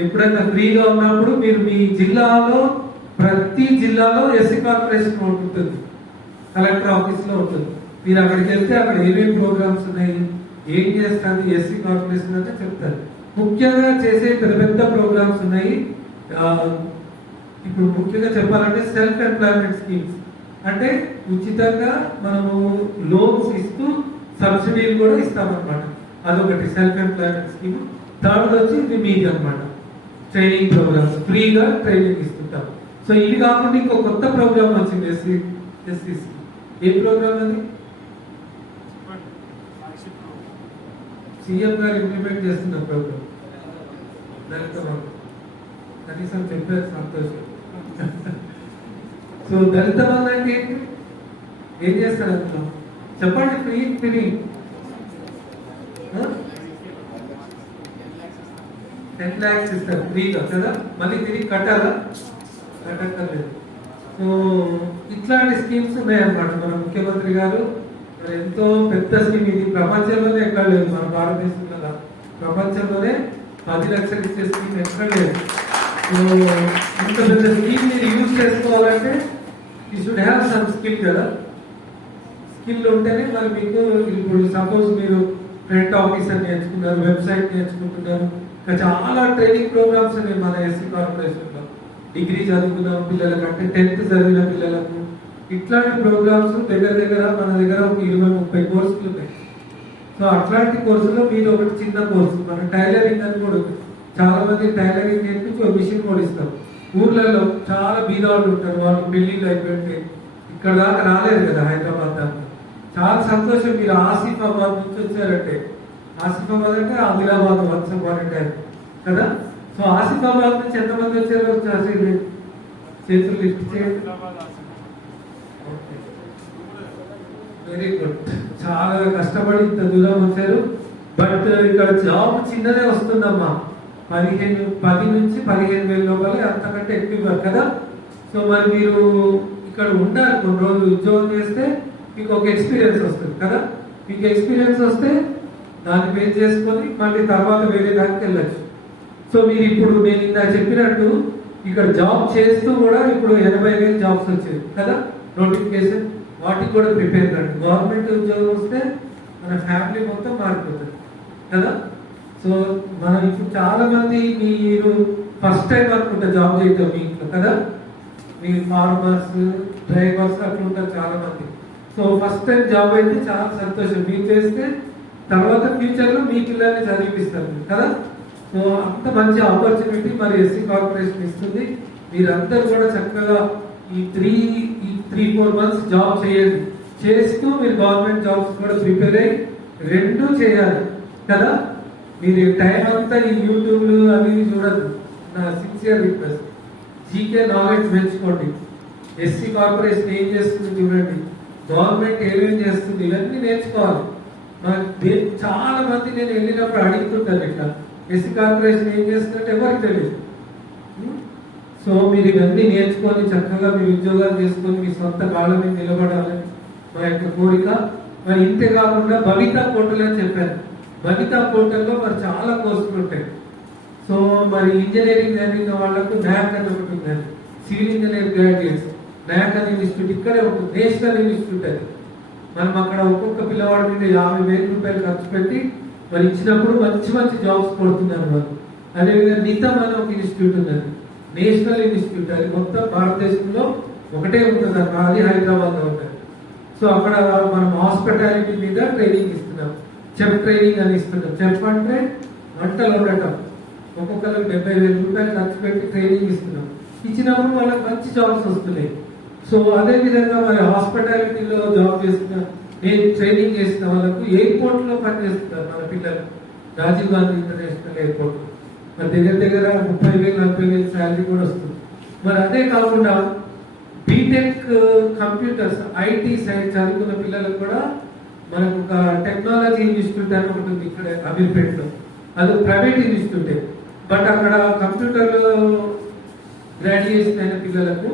ఎప్పుడైనా ఫ్రీగా ఉన్నప్పుడు మీరు మీ జిల్లాలో, ప్రతి జిల్లాలో ఎస్సీ కార్పొరేషన్ ఉంటుంది, కలెక్టర్ ఆఫీస్ లో ఉంటుంది. మీరు అక్కడికి వెళ్తే అక్కడ ఏమేమి ప్రోగ్రామ్స్ ఉన్నాయి, ఏం చేస్తుంది ఎస్సీ కార్పొరేషన్ అంటే చెప్తారు. ముఖ్యంగా చేసే పెద్ద పెద్ద ప్రోగ్రామ్స్ ఉన్నాయి. ఇప్పుడు ముఖ్యంగా చెప్పాలంటే సెల్ఫ్ ఎంప్లాయ్మెంట్ స్కీమ్స్, అంటే ఉచితంగా మనము లోన్స్ ఇస్తూ సబ్సిడీలు కూడా ఇస్తామన్నమాట. అదొకటి సెల్ఫ్ ఎంప్లాయ్మెంట్ స్కీమ్. థర్డ్ వచ్చి ఇది మీది అనమాట, ట్రైనింగ్ ప్రోగ్రామ్స్, ఫ్రీగా ట్రైనింగ్ ఇస్తుంటాం. సో ఇది కాకుండా ఇంకో కొత్త ప్రోగ్రామ్ వచ్చింది ఎస్సీసీ. ఏ ప్రోగ్రామ్ అది? సీఎం గారు ఇంప్లిమెంట్ చేస్తున్న ప్రోగ్రామ్ దళిత బంధు. కనీసం చెప్పారు, సంతోషం. సో దళిత బంధు అంటే ఏంటి, ఏం చేస్తారు అందులో చెప్పండి? ఫ్రీ 10 lakhs ఇస్తారు ఫ్రీగా కదా, మళ్ళీ తిరిగి కట్టాలా? కట్టక్కర్లేదు. సో ఇట్లాంటి స్కీమ్స్ ఉన్నాయన్నమాట. మన ముఖ్యమంత్రి గారు మరి ఎంతో పెద్ద స్కీమ్ ఇది, ప్రపంచంలోనే ఎక్కడ లేదు, మన భారతదేశంలో ప్రపంచంలోనే 10 లక్షలు ఇచ్చే స్కీమ్ ఎక్కడ లేదు. సో ఇంత పెద్ద స్కీమ్ మీరు యూజ్ చేసుకోవాలంటే you should have some skill కదా. స్కిల్ ఉంటేనే మరి మీకు ఇప్పుడు సపోజ్ మీరు ఫ్రంట్ ఆఫీసర్ నేర్చుకున్నారు, వెబ్సైట్ నేర్చుకుంటున్నారు, ఇంకా చాలా ట్రైనింగ్ ప్రోగ్రామ్స్ ఉన్నాయి మన ఎస్సీ కార్పొరేషన్లో. డిగ్రీ చదువుకున్న పిల్లలకంటే 10th చదివిన పిల్లలకు ఇట్లాంటి ప్రోగ్రామ్స్ దగ్గర మన దగ్గర ఒక 20-30 కోర్సులు ఉన్నాయి. సో అట్లాంటి కోర్సులో మీరు ఒకటి చిన్న కోర్సు, మన టైలరింగ్ అని కూడా ఉంది. చాలా మంది టైలరింగ్ నేర్పించి ఒక మిషన్ కూడా ఇస్తాం. ఊర్లలో చాలా బీదవాళ్ళు ఉంటారు, వాళ్ళు పెళ్లిళ్ళు అయిపోయింటే ఇక్కడ దాకా రాలేదు కదా హైదరాబాద్ దాకా. చాలా సంతోషం మీరు ఆసిఫాబాద్ నుంచి వచ్చారంటే. ఆసిఫాబాద్ అంటే Adilabad once upon a time కదా. సో ఆసిఫాబాద్ నుంచి ఎంతమంది వచ్చారో చేతులు లిఫ్ట్ చేయండి. Very good. చాలా కష్టపడి ఇంత దూరం వచ్చారు. బట్ ఇక్కడ జాబ్ చిన్నదే వస్తుందమ్మా, 10 నుంచి 15,000 లోపలే, అంతకంటే ఎక్కువ కదా. సో మరి మీరు ఇక్కడ ఉండాలి, కొన్ని రోజులు ఉద్యోగం చేస్తే మీకు ఒక ఎక్స్పీరియన్స్ వస్తుంది కదా. మీకు ఎక్స్పీరియన్స్ వస్తే దాన్ని పే చేసుకొని మళ్ళీ తర్వాత వేరే దానికి వెళ్ళచ్చు. సో మీరు ఇప్పుడు నేను ఇందా చెప్పినట్టు ఇక్కడ జాబ్ చేస్తూ కూడా ఇప్పుడు 80,000 జాబ్స్ వచ్చేది కదా నోటిఫికేషన్, వాటికి కూడా ప్రిపేర్ కండి. గవర్నమెంట్ ఉద్యోగం వస్తే మన ఫ్యామిలీ మొత్తం మారిపోతుంది కదా. సో మనం ఇప్పుడు చాలా మంది మీరు ఫస్ట్ టైం అనుకుంటా జాబ్ చేయటం మీ ఇంట్లో కదా. మీ ఫార్మర్స్, డ్రైవర్స్ అట్లా ఉంటారు చాలా మంది. సో ఫస్ట్ టైం జాబ్ అయితే చాలా సంతోషం. మీరు చేస్తే తర్వాత ఫ్యూచర్లో మీ పిల్లల్ని చదివిస్తారు కదా. సో అంత మంచి ఆపర్చునిటీ మరి ఎస్సీ కార్పొరేషన్ ఇస్తుంది. మీరందరూ కూడా చక్కగా ఈ 3-4 months జాబ్ చేయండి. చేస్తూ మీరు గవర్నమెంట్ జాబ్స్ కూడా ప్రిపేర్ అయ్యి రెండూ చేయాలి కదా. మీరు టైం అంతా ఈ యూట్యూబ్లు అవి చూడద్దు. నా సిన్సియర్ రిక్వెస్ట్, జీకే నాలెడ్జ్ పెంచుకోండి. ఎస్సీ కార్పొరేషన్ ఏం చేస్తుంది చూడండి, గవర్నమెంట్ ఏమేం చేస్తుంది ఇవన్నీ నేర్చుకోవాలి. చాలా మంది నేను వెళ్ళినప్పుడు అడుగుతుంటాను ఇట్లా ఎస్సీ కార్పొరేషన్ ఏం చేస్తుందంటే ఎవరికి తెలియదు. సో మీరు ఇవన్నీ నేర్చుకొని చక్కగా మీరు ఉద్యోగాలు చేసుకొని మీ సొంత కాళ్ళ మీద నిలబడాలని మా యొక్క కోరిక. మరి ఇంతే కాకుండా భవిత పోర్టల్ అని చెప్పాను. భవిత పోర్టల్లో మరి చాలా కోర్సులు ఉంటాయి. సో మరి ఇంజనీరింగ్ చదివిన వాళ్ళకు న్యాక్ అని ఒకటి ఉందండి, సివిల్ ఇంజనీర్ గ్రాడ్యుయేట్స్ న్యాక్ అనే ఇన్స్టిట్యూట్ ఇక్కడే ఉంటుంది, నేషనల్ ఇన్స్టిట్యూట్ అది. మనం అక్కడ ఒక్కొక్క పిల్లవాడి మీద 50,000 రూపాయలు ఖర్చు పెట్టి మరి ఇచ్చినప్పుడు మంచి మంచి జాబ్స్ కొడుతున్నారు వాళ్ళు. అదేవిధంగా నితం అని ఒక ఇన్స్టిట్యూట్ ఉన్నది, నేషనల్ ఇన్స్టిట్యూట్. అది మొత్తం భారతదేశంలో ఒకటే ఉంటుంది, అది హైదరాబాద్ లో ఉంటుంది. సో అక్కడ మనం హాస్పిటాలిటీ మీద ట్రైనింగ్ ఇస్తున్నాం, చెఫ్ ట్రైనింగ్ అని ఇస్తున్నాం. చెఫ్ అంటే వంటలు వండటం, ఒక్కొక్కరికి 70,000 రూపాయలు ఖర్చు పెట్టి ట్రైనింగ్ ఇస్తున్నాం. ఇచ్చినప్పుడు వాళ్ళకి మంచి జాబ్స్ వస్తున్నాయి. సో అదే విధంగా మరి హాస్పిటాలిటీలో జాబ్ చేస్తున్న, నేను ట్రైనింగ్ చేసిన వాళ్ళకు ఎయిర్పోర్ట్ లో పనిచేస్తున్నారు మన పిల్లలు, రాజీవ్ గాంధీ ఇంటర్నేషనల్ ఎయిర్పోర్ట్. మరి దగ్గర 30,000-40,000 శాలరీ కూడా వస్తుంది. మరి అదే కాకుండా బీటెక్ కంప్యూటర్స్ ఐటీ సైడ్ చదువుకున్న పిల్లలకు కూడా మనకు ఒక టెక్నాలజీ ఇన్స్టిట్యూట్ అని ఒకటి ఉంది ఇక్కడ అమీర్పేటలో. అది ప్రైవేట్ ఇన్స్టిట్యూటే, బట్ అక్కడ కంప్యూటర్లో గ్రాడ్యుయేషన్ అయిన పిల్లలకు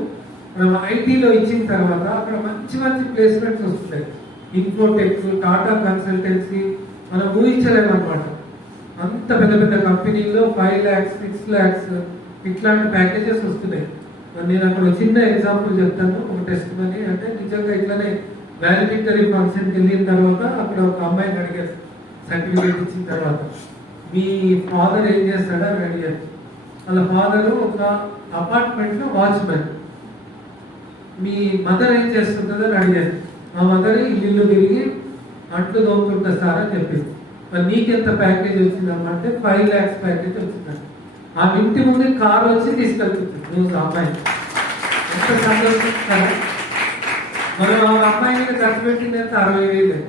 మనం ఐటీలో ఇచ్చిన తర్వాత అక్కడ మంచి మంచి ప్లేస్మెంట్స్ వస్తున్నాయి. ఇన్ఫోటెక్, టాటా కన్సల్టెన్సీ, మనం ఊహించలేమన్నమాట. అంత పెద్ద పెద్ద కంపెనీల్లో 5 lakhs, 6 lakhs ఇట్లాంటి ప్యాకేజెస్ వస్తున్నాయి. నేను అక్కడ చిన్న ఎగ్జాంపుల్ చెప్తాను, ఒక టెస్ట్ మనీ. అంటే నిజంగా ఇట్లానే వాల్యూటరీ ఫంక్షన్కి వెళ్ళిన తర్వాత అక్కడ ఒక అమ్మాయిని అడిగారు సర్టిఫికేట్ ఇచ్చిన తర్వాత, మీ ఫాదర్ ఏం చేస్తాడా అని అడిగారు. వాళ్ళ ఫాదర్ ఒక అపార్ట్మెంట్ లో వాచ్మెన్. మీ మదర్ ఏం చేస్తుంటుందో అని అడిగారు. మా మదర్ ఇల్లు తిరిగి అంట్లు తోముతుంటా సార్ అని చెప్పింది. మరి నీకెంత ప్యాకేజ్ వచ్చిందమ్మంటే 5 lakhs ప్యాకేజ్ వచ్చిందండి. ఆ ఇంటి ముందు కారు వచ్చి తీసుకెళ్తుంది నువ్వు అమ్మాయి. ఎంత సంతోషిస్తారు. మరి ఆ అమ్మాయి మీద ఖర్చు పెట్టింది ఎంత 60,000.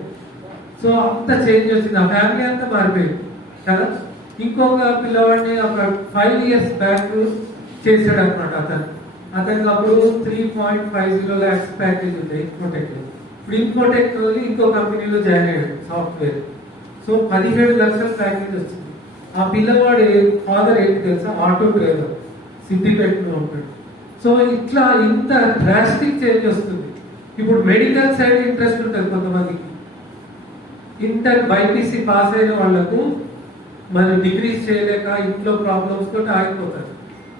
సో అంత చేంజ్ వచ్చింది, ఆ ఫ్యామిలీ అంతా మారిపోయింది కదా. ఇంకొక పిల్లవాడిని ఒక 5 years బ్యాక్ చేశాడు అనమాట అతనికి అప్పుడు 3.50 lakhs ప్యాకేజ్ ఉంది ఇన్ఫోటెక్. ఇప్పుడు ఇన్ఫోటెక్ ఇంకో కంపెనీలో జాయిన్ అయ్యాడు సాఫ్ట్వేర్. సో 17 లక్షల ప్యాకేజ్ వచ్చింది. ఆ పిల్లవాడి ఫాదర్ ఏంటి తెలుసా, ఆటో డ్రైవర్, సిద్దిపేటలో ఉంటాడు. సో ఇట్లా ఇంత డ్రాస్టిక్ చేంజ్ వస్తుంది. ఇప్పుడు మెడికల్ సైడ్ ఇంట్రెస్ట్ ఉంటుంది కొంతమందికి. ఇంటర్ బైపీసీ పాస్ అయిన వాళ్లకు మరి డిగ్రీస్ చేయలేక ఇంట్లో ప్రాబ్లమ్స్ తోటి ఆగిపోతారు.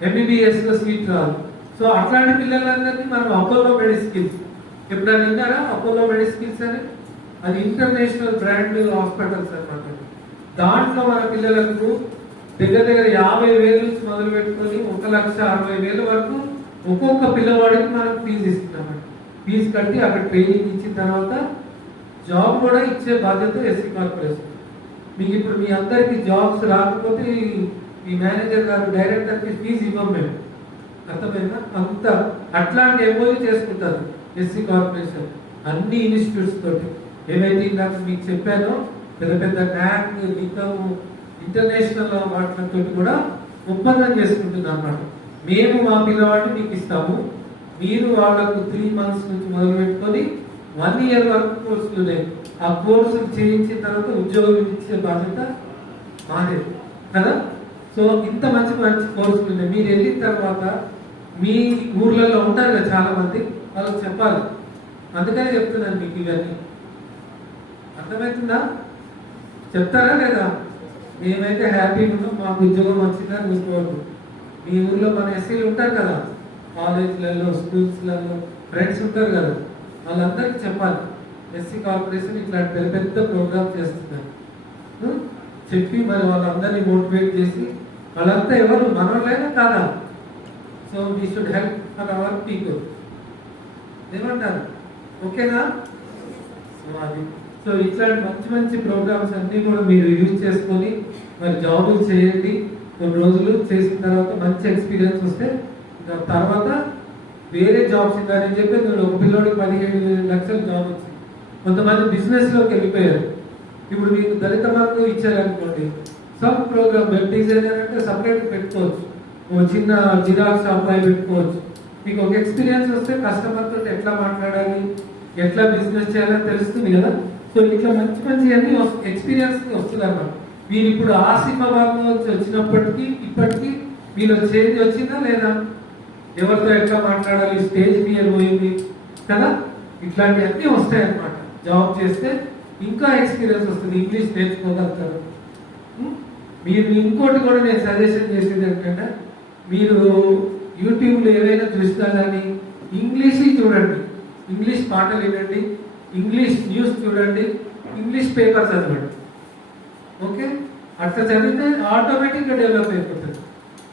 ఎంబీబీఎస్లో సీట్ రాదు. సో అట్లాంటి పిల్లలందరినీ మనం అపోలో మెడిస్కిల్స్, ఎప్పుడైనా విన్నారా అపోలో మెడిస్కిల్స్ అని? అది ఇంటర్నేషనల్ బ్రాండ్ హాస్పిటల్స్ అన్నమాట. దాంట్లో మన పిల్లలకు దగ్గర దగ్గర 50,000 నుంచి మొదలు పెట్టుకొని 1,60,000 వరకు ఒక్కొక్క పిల్లవాడికి మనం ఫీజు ఇస్తున్నాం. ఫీజు కట్టి అక్కడ ట్రైనింగ్ ఇచ్చిన తర్వాత జాబ్ కూడా ఇచ్చే బాధ్యత ఎస్సీ కార్పొరేషన్. మీకు ఇప్పుడు మీ అందరికి జాబ్స్ రాకపోతే మీ మేనేజర్ గారు డైరెక్టర్కి ఫీజు ఇవ్వం మేము, అర్థమైందా? అంత అట్లాంటి ఎంఓయూ చేసుకుంటారు ఎస్సీ కార్పొరేషన్ అన్ని ఇన్స్టిట్యూట్స్ తోటి. ఏవైతే ఇందాక మీకు చెప్పానో పెద్ద పెద్ద న్యాక్, నికమ్, ఇంటర్నేషనల్ వాటితో కూడా ఒప్పందం చేసుకుంటుంది అన్నమాట. మేము మా పిల్లవాడిని మీకు ఇస్తాము, మీరు వాళ్ళకు 3 months నుంచి మొదలు పెట్టుకొని 1 year వరకు కోర్సులు ఉన్నాయి. ఆ కోర్సులు చేయించిన తర్వాత ఉద్యోగం ఇచ్చే బాధ్యత మాదే కదా. సో ఇంత మంచి మంచి కోర్సులు ఉన్నాయి. మీరు వెళ్ళిన తర్వాత మీ ఊర్లలో ఉంటారు కదా చాలా మంది, వాళ్ళకి చెప్పాలి. అందుకనే చెప్తున్నాను మీకు ఇవన్నీ. అర్థమవుతుందా? చెప్తారా లేదా? మేమైతే హ్యాపీగా ఉన్నాం, మాకు ఉద్యోగం వచ్చిందని చూసుకోవద్దు. మీ ఊర్లో మన ఎస్సీలు ఉంటారు కదా, కాలేజీలలో, స్కూల్స్లలో ఫ్రెండ్స్ ఉంటారు కదా, వాళ్ళందరికీ చెప్పాలి ఎస్సీ కార్పొరేషన్ ఇట్లాంటి పెద్ద పెద్ద ప్రోగ్రామ్ చేస్తున్నారు. చెప్పి మరి వాళ్ళందరినీ మోటివేట్ చేసి, వాళ్ళంతా ఎవరు మనోళ్ళైనా కాదా? So we should help for our people. ఏమంటారు? ఓకేనా? సో అది సో ఇట్లాంటి మంచి మంచి ప్రోగ్రామ్స్ అన్నీ కూడా మీరు యూజ్ చేసుకొని మరి జాబులు చేయండి. కొన్ని రోజులు చేసిన తర్వాత మంచి ఎక్స్పీరియన్స్ వస్తే తర్వాత వేరే జాబ్స్ ఇంకా నేను చెప్పేది, ఒక పిల్లోడికి 17 లక్షలు జాబ్ వచ్చింది. కొంతమంది బిజినెస్లోకి వెళ్ళిపోయారు. ఇప్పుడు మీకు దళిత బంధు ఇచ్చారనుకోండి, సబ్ ప్రోగ్రామ్ వెబ్ డిజైనర్ అంటే సపరేట్ పెట్టుకోవచ్చు, ఒక చిన్న జిరాక్స్ షాప్ అయి పెట్టుకోవచ్చు. మీకు ఒక ఎక్స్పీరియన్స్ వస్తే కస్టమర్ తోటి ఎట్లా మాట్లాడాలి, ఎట్లా బిజినెస్ చేయాలని తెలుస్తుంది కదా. సో ఇట్లా మంచి మంచి అన్ని ఎక్స్పీరియన్స్ వస్తున్నారు. మీరు ఇప్పుడు ఆసిఫాబాద్ నుంచి వచ్చినప్పటికీ ఇప్పటికీ మీలో చేంజ్ వచ్చిందా లేదా? ఎవరితో ఎట్లా మాట్లాడాలి, స్టేజ్ ఫియర్ పోయింది కదా. ఇట్లాంటివన్నీ వస్తాయి అన్నమాట. జాబ్ చేస్తే ఇంకా ఎక్స్పీరియన్స్ వస్తుంది, ఇంగ్లీష్ నేర్చుకోగలుగుతారు. మీరు ఇంకోటి కూడా నేను సజెషన్ చేసేది ఏంటంటే, మీరు యూట్యూబ్లో ఏవైనా చూసినా కానీ ఇంగ్లీష్ చూడండి, ఇంగ్లీష్ పాటలు వినండి, ఇంగ్లీష్ న్యూస్ చూడండి, ఇంగ్లీష్ పేపర్ చదవండి. ఓకే, అట్లా చదివితే ఆటోమేటిక్గా డెవలప్ అయిపోతుంది.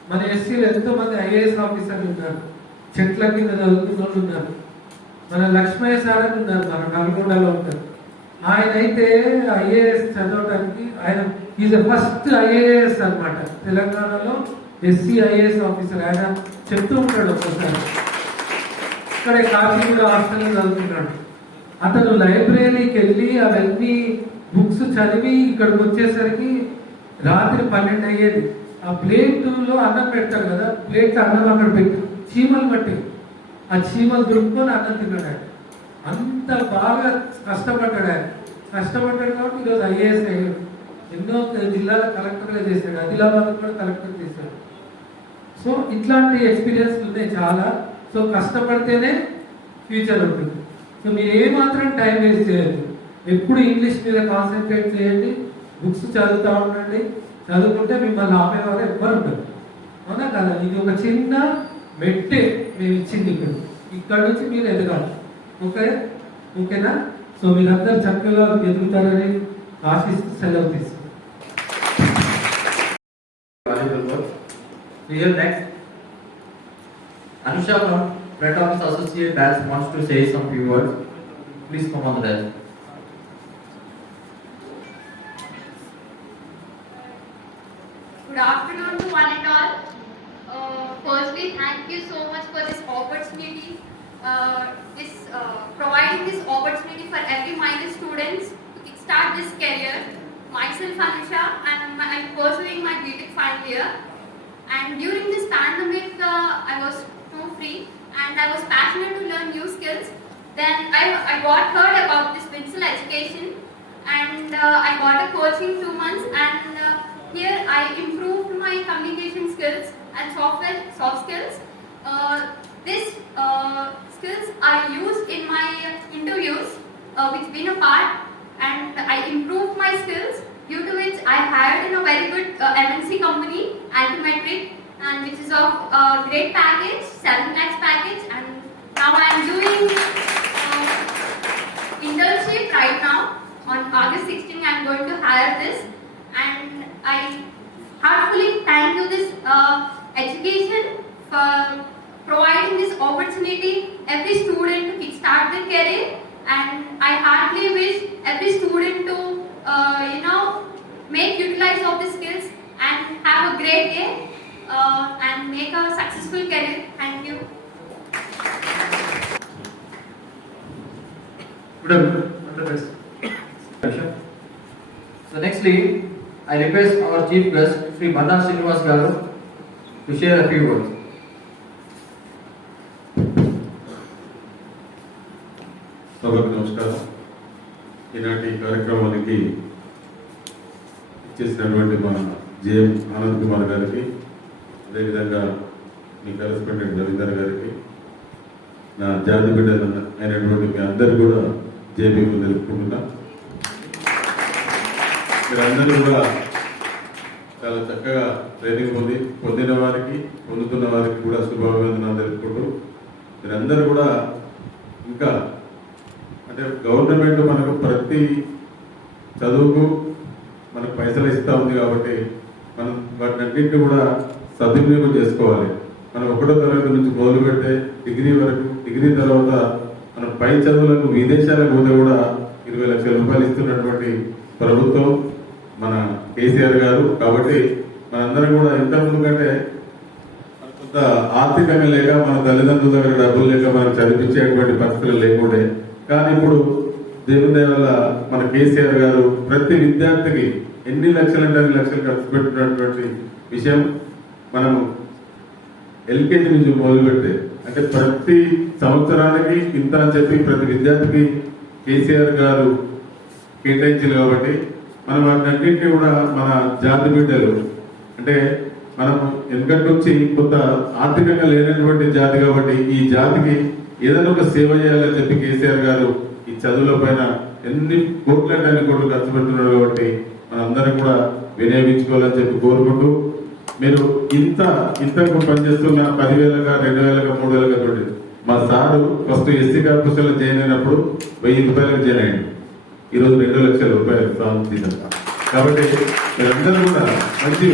మన ఎస్సీలో ఎంతో మంది ఐఏఎస్ ఆఫీసర్లు ఉన్నారు, చెట్ల కింద చదువుతున్న వాళ్ళు ఉన్నారు. మన లక్ష్మయ్య సార్ అని ఉన్నారు, మన నల్గొండలో ఉంటారు. ఆయన అయితే ఐఏఎస్ చదవడానికి ఆయన ఈజ్ ద ఫస్ట్ ఐఏఎస్ అన్నమాట తెలంగాణలో, ఎస్సీ ఐఏఎస్ ఆఫీసర్. ఆయన చెప్తూ ఉంటాడు ఒక్కసారి, ఇక్కడే కాశీగూడ హాస్టల్లో చదువుతున్నాడు. అతను లైబ్రరీకి వెళ్ళి అవన్నీ బుక్స్ చదివి ఇక్కడికి వచ్చేసరికి రాత్రి 12 అయ్యేది. ఆ ప్లేట్లో అన్నం పెడతారు కదా, ప్లేట్లో అన్నం అక్కడ పెట్టి చీమలు పట్టి ఆ చీమలు దురుపుకొని అన్నం తిన్నాడు. అంత బాగా కష్టపడ్డాడు ఆయన. కష్టపడ్డాడు కాబట్టి ఈరోజు ఐఏఎస్ అయ్యాడు. ఎన్నో జిల్లాల కలెక్టర్గా చేశాడు, ఆదిలాబాద్ కూడా కలెక్టర్ చేశాడు. సో ఇట్లాంటి ఎక్స్పీరియన్స్ ఉన్నాయి చాలా. సో కష్టపడితేనే ఫ్యూచర్ ఉంటుంది. సో మీరు ఏమాత్రం టైం వేస్ట్ చేయొద్దు, ఎప్పుడు ఇంగ్లీష్ మీద కాన్సన్ట్రేట్ చేయండి, బుక్స్ చదువుతూ ఉండండి. చదువుకుంటే మిమ్మల్ని ఆపేవారు ఎవ్వరు ఉంటారు, అవునా కదా. ఇది ఒక చిన్న మెట్టే మేము ఇచ్చింది. ఇక్కడ నుంచి మీరు ఎదగాలి. ఓకేనా? సో మీరందరూ చక్కగా ఎదుగుతారని ఆశిస్తూ సెలవు తీసుకుంటారు. Here next, Anusha from Front Office Associate Batch wants to say some few words. Please come on the desk. Good afternoon to one and all. Firstly, thank you so much for this opportunity, providing this opportunity for every minor students to kickstart this career. Myself Anusha, and I'm pursuing my BTech final year. And during this pandemic, I was too free and I was passionate to learn new skills. Then I got heard about this Winsel education, and I got a coaching 2 months, and here I improved my communication skills and soft skills. This skills are used in my interviews, which been a part, and I improved my skills, due to which I hired in a very good MNC company, Altimetric, and which is of great package, 7 lakhs package, and now I am doing internship right now. On August 16, I am going to hire this, and I heartfully thank you this education for providing this opportunity every student to kickstart their career, and I heartily wish every student to make utilize of the skills and have a great day and make a successful career. Thank you. Madam, all the best. So nextly, I request our chief guest, Sri Manna Srinivas Garu, to share a few words. సభకు నమస్కారం. ఈనాటి కార్యక్రమానికి ఇచ్చేసినటువంటి మన జేఎం ఆనంద్ కుమార్ గారికి, అదేవిధంగా మీ కరెస్పాండెంట్ రవీందర్ గారికి, నా జాతి బిడ్డ అయినటువంటి మీ అందరు కూడా జేబీలు తెలుపుకుంటున్నా. మీరందరూ కూడా చాలా చక్కగా ట్రైనింగ్ పొందిన వారికి, పొందుతున్న వారికి కూడా శుభాభివందనాలు తెలుపుకుంటూ, మీరందరూ కూడా ఇంకా అంటే గవర్నమెంట్ మనకు ప్రతి చదువుకు మనకు పైసలు ఇస్తూ ఉంది కాబట్టి మనం వాటినన్నింటినీ కూడా సద్వినియోగం చేసుకోవాలి. మనం 1వ తరగతి నుంచి మొదలు పెడితే డిగ్రీ వరకు, డిగ్రీ తర్వాత మనం పై చదువులకు విదేశాలకు పోతే కూడా 20 లక్షల రూపాయలు ఇస్తున్నటువంటి ప్రభుత్వం మన కేసీఆర్ గారు. కాబట్టి మనందరం కూడా ఇంతకుముందు కంటే కొంత ఆర్థికంగా లేక మన తల్లిదండ్రుల దగ్గర డబ్బులు లేక మనం చదివించేటువంటి పరిస్థితులు లేకుండే. కానీ ఇప్పుడు దేవుని దయ వల్ల మన కేసీఆర్ గారు ప్రతి విద్యార్థికి ఎన్ని లక్షలు అంటే అన్ని లక్షలు ఖర్చు పెట్టినటువంటి విషయం మనం ఎల్కేజీ నుంచి మొదలు పెడితే అంటే ప్రతి సంవత్సరానికి ఇంత అని చెప్పి ప్రతి విద్యార్థికి కేసీఆర్ గారు కేటాయించారు. కాబట్టి మనం వాటిన్నింటినీ కూడా మన జాతి బిడ్డలు అంటే మనం ఎందుకంటే నుంచి కొంత ఆర్థికంగా లేనటువంటి జాతి కాబట్టి ఈ జాతికి ఏదైనా ఒక సేవ చేయాలని చెప్పి కేసీఆర్ గారు ఈ చదువుల పైన ఎన్ని కోట్లంటే అన్ని కోట్లు ఖర్చు పెడుతున్నారు. కాబట్టి మనందరం కూడా వినియోగించుకోవాలని చెప్పి కోరుకుంటూ, మీరు ఇంతకు పనిచేస్తున్న 10,000గా 2,000గా 3,000గా చూడండి. మా సారు ఫస్ట్ ఎస్సీ కార్పొరేషన్లో జాయిన్ అయినప్పుడు 1000 రూపాయలకు జాయిన్ అయ్యండి. ఈరోజు 2 లక్షల రూపాయలు సాధించారు. కాబట్టి మీరందరూ కూడా మంచి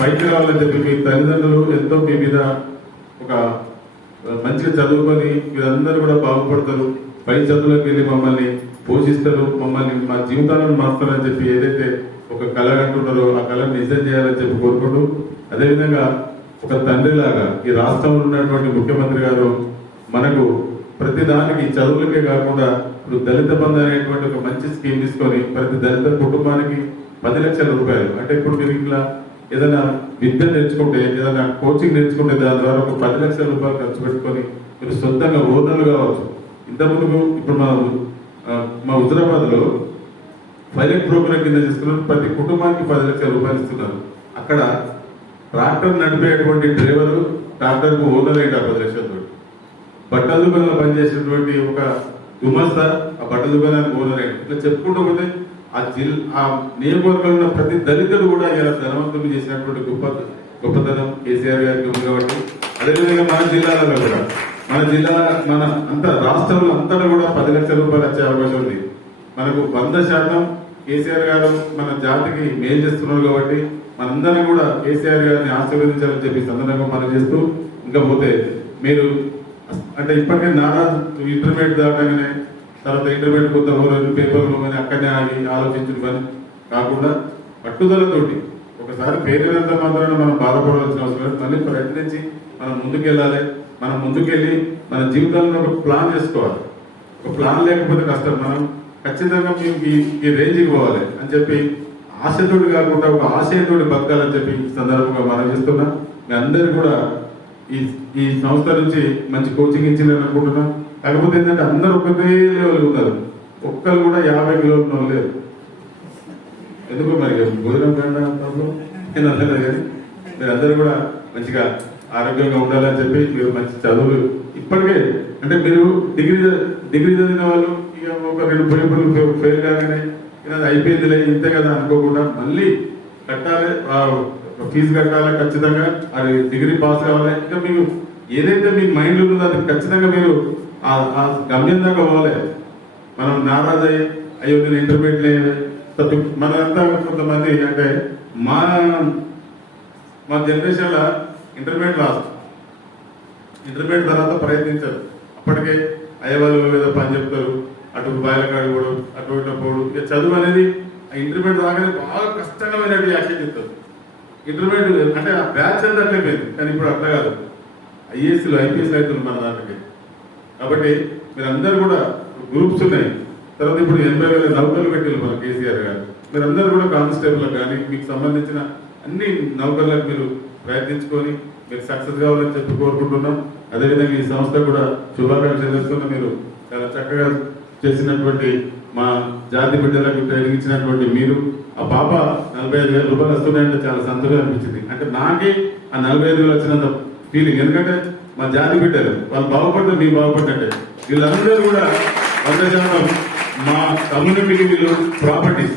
పైకి రావాలని చెప్పి మీ తల్లిదండ్రులు ఎంతో మీ మీద ఒక మంచిగా చదువుకొని మీరందరూ కూడా బాగుపడతారు. పై చదువులకు వెళ్ళి మమ్మల్ని పోషిస్తారు, మమ్మల్ని మా జీవితాలను మారుస్తారని చెప్పి ఏదైతే ఒక కళ అంటున్నారో ఆ కళను నిజం చేయాలని చెప్పి కోరుకుంటూ, అదేవిధంగా ఒక తండ్రిలాగా ఈ రాష్ట్రంలో ఉన్నటువంటి ముఖ్యమంత్రి గారు మనకు ప్రతి దానికి చదువులకే కాకుండా ఇప్పుడు దళిత బంధు అనేటువంటి ఒక మంచి స్కీమ్ తీసుకొని ప్రతి దళిత కుటుంబానికి 10 లక్షల రూపాయలు అంటే ఇప్పుడు మీరు ఇట్లా ఏదైనా విద్య నేర్చుకుంటే, ఏదైనా కోచింగ్ నేర్చుకుంటే దాని ద్వారా ఒక 10 లక్షల రూపాయలు ఖర్చు పెట్టుకొని మీరు సొంతంగా ఓనర్లు కావచ్చు. ఇంతకుముందు ఇప్పుడు మా హుజరాబాద్ లో పైలట్ ప్రోగ్రామ్ కింద చేసుకున్నారు. ప్రతి కుటుంబానికి 10 లక్షల రూపాయలు ఇస్తున్నారు. అక్కడ ట్రాక్టర్ నడిపేటువంటి డ్రైవరు ట్రాక్టర్కు ఓనర్ అయ్యాడు 10 లక్షలతో. బట్టల దుకాణంలో పనిచేసేటువంటి ఒక గుమస్తా ఆ బట్టల దుకాణానికి ఓనర్ అయ్యాడు. ఇట్లా చెప్పుకుంటూ పోతే ఆ నియోజకవర్గంలో ఉన్న ప్రతి దళితుడు కూడా ఇలా ధనవంతులు చేసినటువంటి గొప్పతనం కేసీఆర్ గారికి ఉంది. కాబట్టి అదేవిధంగా మన జిల్లాలలో కూడా మన అంత రాష్ట్రంలో అంతటా కూడా 10 లక్షల రూపాయలు వచ్చే అవకాశం ఉంది. మనకు 100% కేసీఆర్ గారు మన జాతికి మేలు చేస్తున్నారు. కాబట్టి మనందరం కూడా కేసీఆర్ గారిని ఆశీర్వదించాలని చెప్పి సందర్భంగా మనం చేస్తూ, ఇంకా పోతే మీరు అంటే ఇప్పటికే నానా ఇంటర్మీడియట్ దాటగానే తర్వాత ఇంటర్మీడియట్ కొంత పేపర్లు కానీ అక్కడనే ఆగి ఆలోచించిన పని కాకుండా పట్టుదలతోటి ఒకసారి పేరునంత మాత్రాన మనం బాధపడవలసిన అవసరం లేదు. మళ్ళీ ప్రయత్నించి మనం ముందుకెళ్ళాలి. మనం ముందుకెళ్ళి మన జీవితంలో ఒక ప్లాన్ చేసుకోవాలి. ఒక ప్లాన్ లేకపోతే కష్టం. మనం ఖచ్చితంగా మేము ఈ రేంజ్కి పోవాలి అని చెప్పి ఆశతోటి కాకుండా ఒక ఆశయంతోటి బతకాలని చెప్పి ఈ సందర్భంగా మనం చేస్తున్నాం. మీ అందరూ కూడా ఈ సంస్థ నుంచి మంచి కోచింగ్ ఇచ్చిందని అనుకుంటున్నాం. కాకపోతే ఏంటంటే అందరూ ఒకటే లెవెల్ ఉన్నారు. ఒక్కరు కూడా 50 కిలోలు లేరు. ఎందుకు మరి భోజనం కంటే నేను అనలేదు. కానీ మీరందరూ కూడా మంచిగా ఆరోగ్యంగా ఉండాలని చెప్పి మీరు మంచి చదువులు ఇప్పటికే అంటే మీరు డిగ్రీ చదివిన వాళ్ళు ఇక ఒక 2 ఫెయిల్ కాగానే అయిపోయిందిలే ఇంతే కదా అనుకోకుండా మళ్ళీ కట్టాలి, ఫీజు కట్టాలి ఖచ్చితంగా, అది డిగ్రీ పాస్ కావాలి. ఇంకా మీకు ఏదైతే మీ మైండ్ ఉందో అది ఖచ్చితంగా మీరు ఆ గమ్యం దాకా పోవాలి. మనం నారాజ్ అయ్యో నేను ఇంటర్మీడియట్ మనంతా కొంతమంది అంటే మా జనరేషన్లో ఇంటర్మీడియట్ తర్వాత ప్రయత్నించారు. అప్పటికే అయ్యవాళ్ళు ఏదో పని చెప్తారు, అటు బాయలకాడు కూడా అటు ఇటు పోడు. ఇక చదువు అనేది ఇంటర్మీడియట్ రాగానే బాగా కష్టమైనటువంటి యాక్షన్ చెప్తారు. ఇంటర్మీడియట్ అంటే ఆ బ్యాచ్ అంతా అట్లయిపోయింది. కానీ ఇప్పుడు అట్లా కాదు, ఐఏఎస్లు ఐపీఎస్లు అవుతుంది మన దాంట్లోకి. కాబట్టి మీరందరూ కూడా గ్రూప్స్ ఉన్నాయి, తర్వాత ఇప్పుడు 80,000 నౌకర్లు పెట్టారు మన కేసీఆర్ గారు. మీరందరూ కూడా కానిస్టేబుల్ కానీ మీకు సంబంధించిన అన్ని నౌకర్లకు మీరు ప్రయత్నించుకొని మీరు సక్సెస్ కావాలని చెప్పి కోరుకుంటున్నాం. అదేవిధంగా ఈ సంస్థ కూడా శుభాకాంక్షలు తెలుసుకున్న మీరు చాలా చక్కగా చేసినటువంటి మా జాతి బిడ్డలకు ట్రైనింగ్ ఇచ్చినటువంటి మీరు, ఆ పాప 45,000 రూపాయలు వస్తున్నాయంటే చాలా సంతోషం అనిపించింది. అంటే నాకే ఆ 45,000 వచ్చినంత ఫీలింగ్. ఎందుకంటే మా జాతి బిడ్డలు వాళ్ళు బాగుపడితే మేము బాగుపడ్డంటే. వీళ్ళందరూ కూడా 100% మా కమ్యూనిటీకి వీళ్ళు ప్రాపర్టీస్,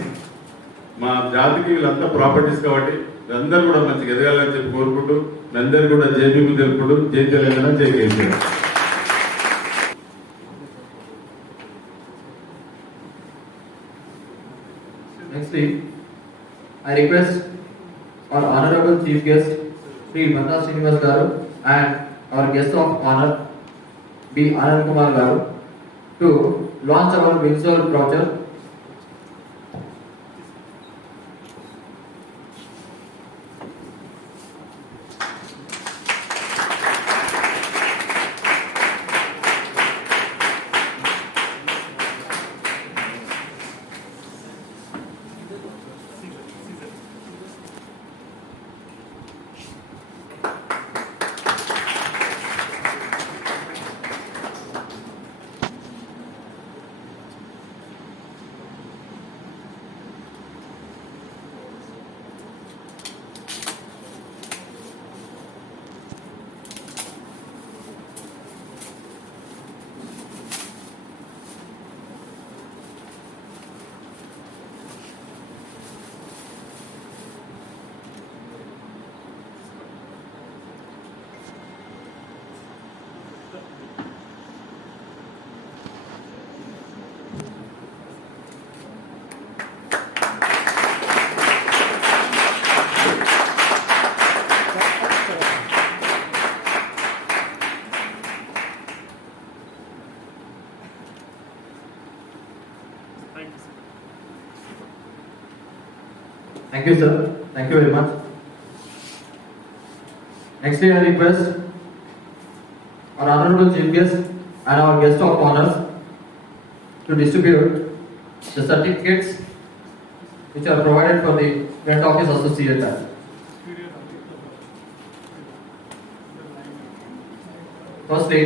మా జాతికి వీళ్ళంతా ప్రాపర్టీస్. కాబట్టి వీళ్ళందరూ కూడా మంచిగా ఎదగాలని చెప్పి కోరుకుంటూ అందరూ కూడా జేబీలు తెలుపుకుంటూ జై తెలంగాణ, జై KCR. Nextly, I request our honorable chief guest, Sri Banda Srinivas Garu, and our guest of honor, B. Anand Kumar Garu, to launch our visual brochure. Thank you, sir. Thank you very much. Next, I request our honorable chief guest and our guest of honors to distribute the certificates which are provided for the front office associate. Firstly,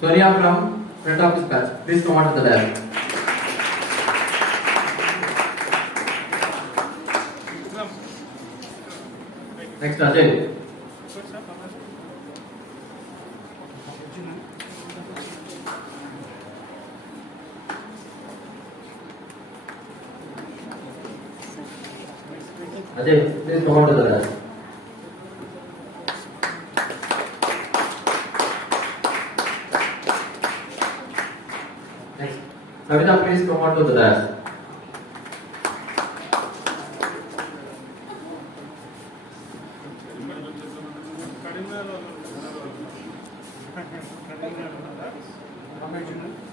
Sonia from front office batch, please come on to the dais. Next, Ajay. Ajay, please come on to the dais. Next, Savita, please come on to the dais.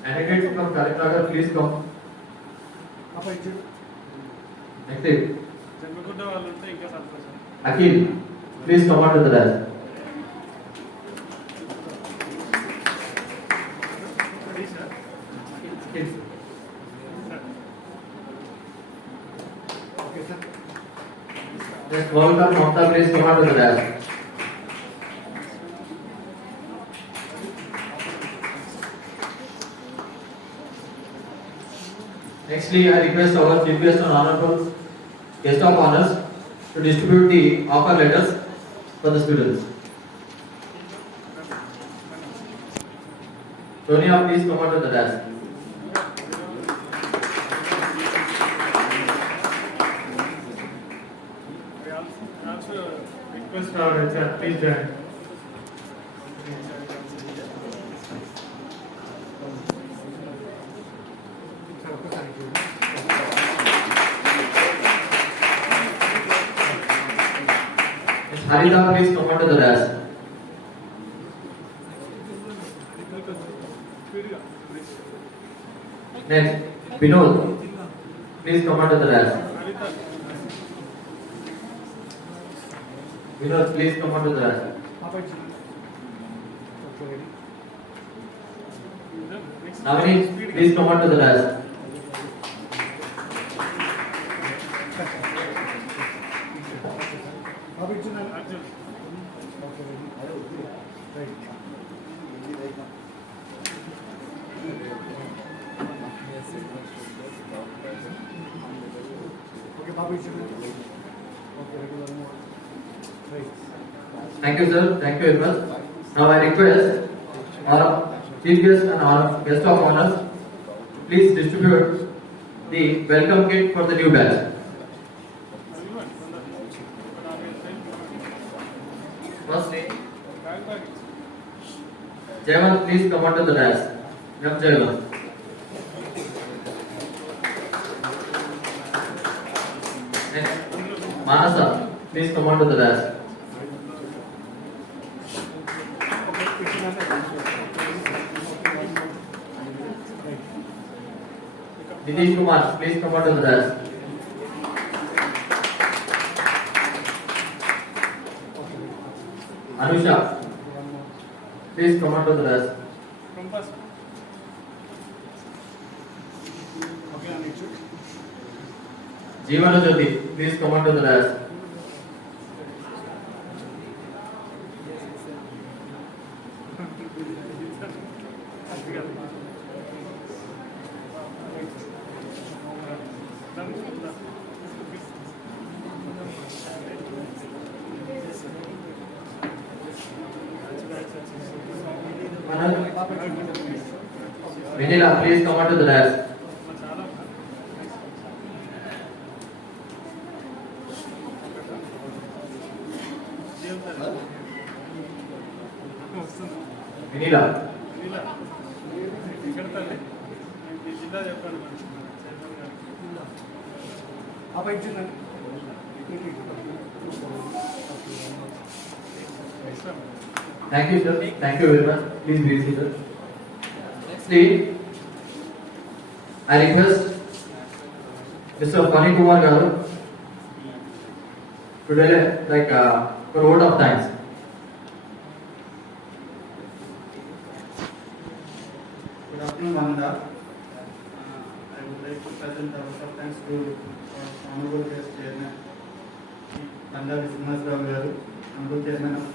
Candidates from Karimnagar, please come. Next, Akhil, please come on to the dais. Yes, welcome, Mamta, please come on to the dais. Nextly, I request our chief guest and honorable guest of honors to distribute the offer letters for the students. Sonia, please come on to the desk. Interest or HR, please join. Ms. Harita, please come on to the dais. Next, Vinod, please come on to the dais. Vinod, please come on to the dais. Navini, please come on to the dais. Thank you, sir. Thank you very much. Now I request our chief guest and our guest of honors, please distribute the welcome kit for the new batch. Firstly, Jayant, please come on to the dais. Young Jayant. Next, Manasa, please come on to the dais. Nitish Kumar, please come on to the dais. Anusha, please come on to the dais. Jeevana Jyoti, please come on to the dais. Vinila, please come on to the dais. Vinila. Thank you, sir. Thank you very much. Please be seated. Nextly, I request Mr. Fani Kumar Garu to deliver for vote of thanks. Good afternoon, Vanda. I would like to present our vote of thanks to our Honorable Guest Chairman, Nanda Viswanatharao Garu, Honorable Chairman of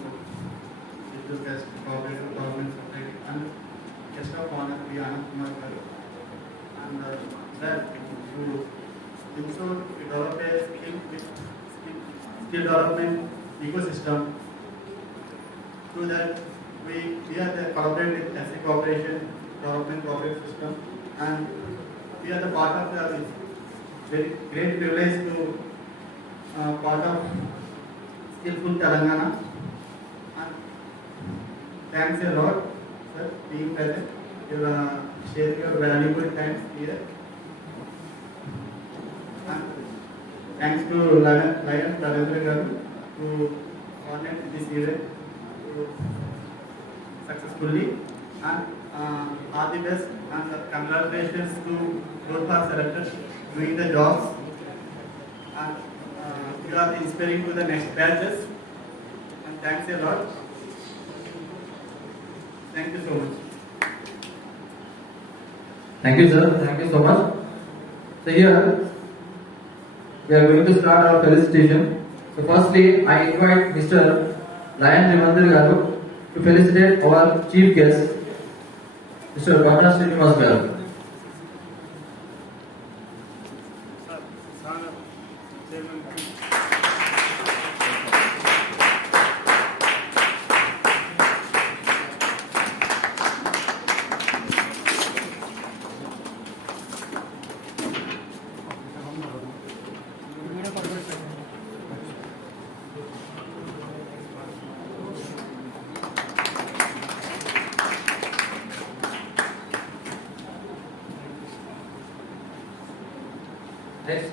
Digital Guest Cooperative Government Secretary, and Guest of Honor, P. Anand Kumar Garu. And that to ensure we develop a skill development ecosystem, so that we are the collaborative SC cooperation development cooperative system, and we are the part of the very great privilege to part of Skillful Telangana. And thanks a lot, sir, being present. You sharing your valuable times here. And thanks to Lion Rajendra Garu to coordinate this event successfully. And all the best and congratulations to both our selectors doing the jobs. And you are inspiring to the next batches. And thanks a lot. Thank you so much. Thank you, sir. Thank you so much. So here we are going to start our felicitation. So firstly, I invite Mr. Lion Rajendra Garu to felicitate our chief guest, Mr. Vajra Srinivas Garu. Next,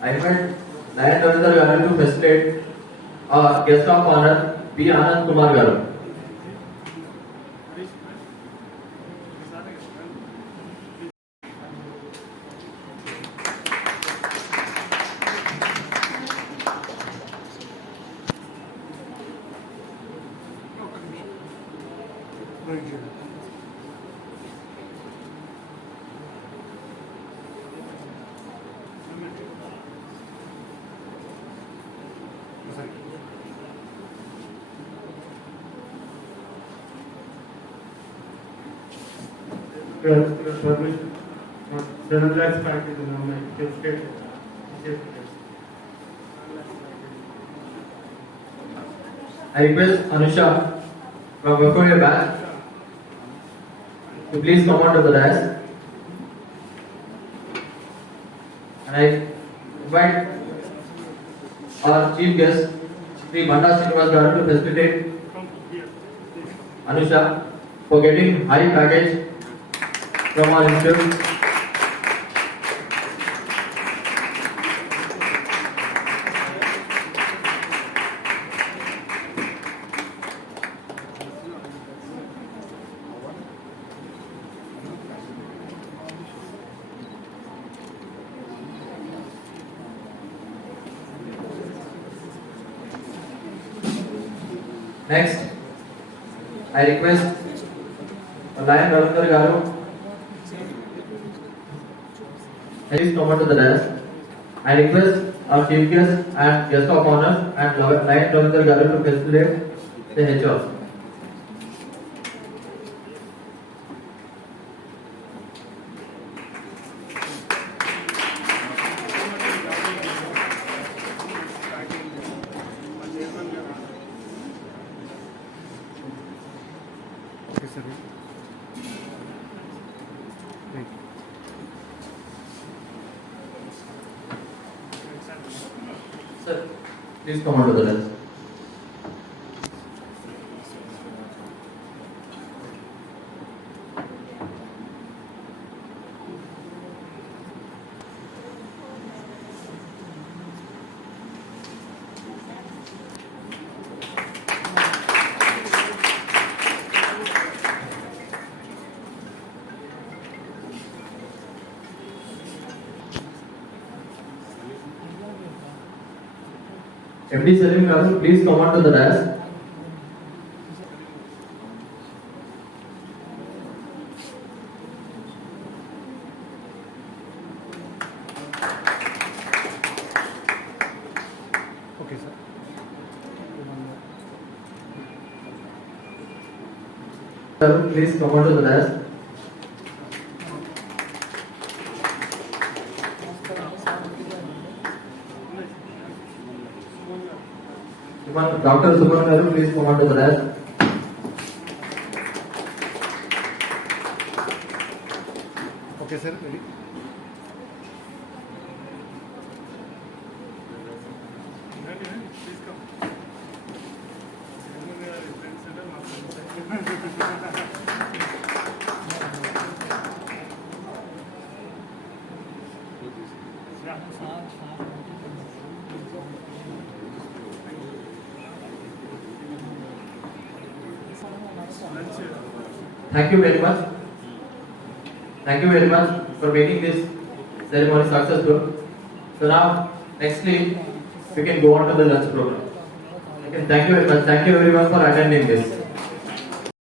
I invite Lion Ravindra Garu to facilitate our guest of honor, P. Anand Kumar Garu. Permission. 7 lakhs package is on my certificate. I request Anusha from Vakoya batch to please come on to the dais. And I invite our chief guest, Sri Banda Srinivas Garu, to facilitate Anusha for getting high package from our institute. Next, I request Lion Ravindra Garu, please come on to the dais. I request our chief guest and guest of honor and Lion Ravindra Garu to facilitate the HR. Sir, please come on to the dais. MD Salim Garu, please come on to the dais. Okay, sir. Garu, please come on to the dais. Dr. Suman Garu, please come on to the dais. Okay, sir. Ready? Thank you very much. Thank you very much for making this ceremony successful. So now, nextly, we can go on to the lunch program. Okay, thank you very much. Thank you everyone for attending this.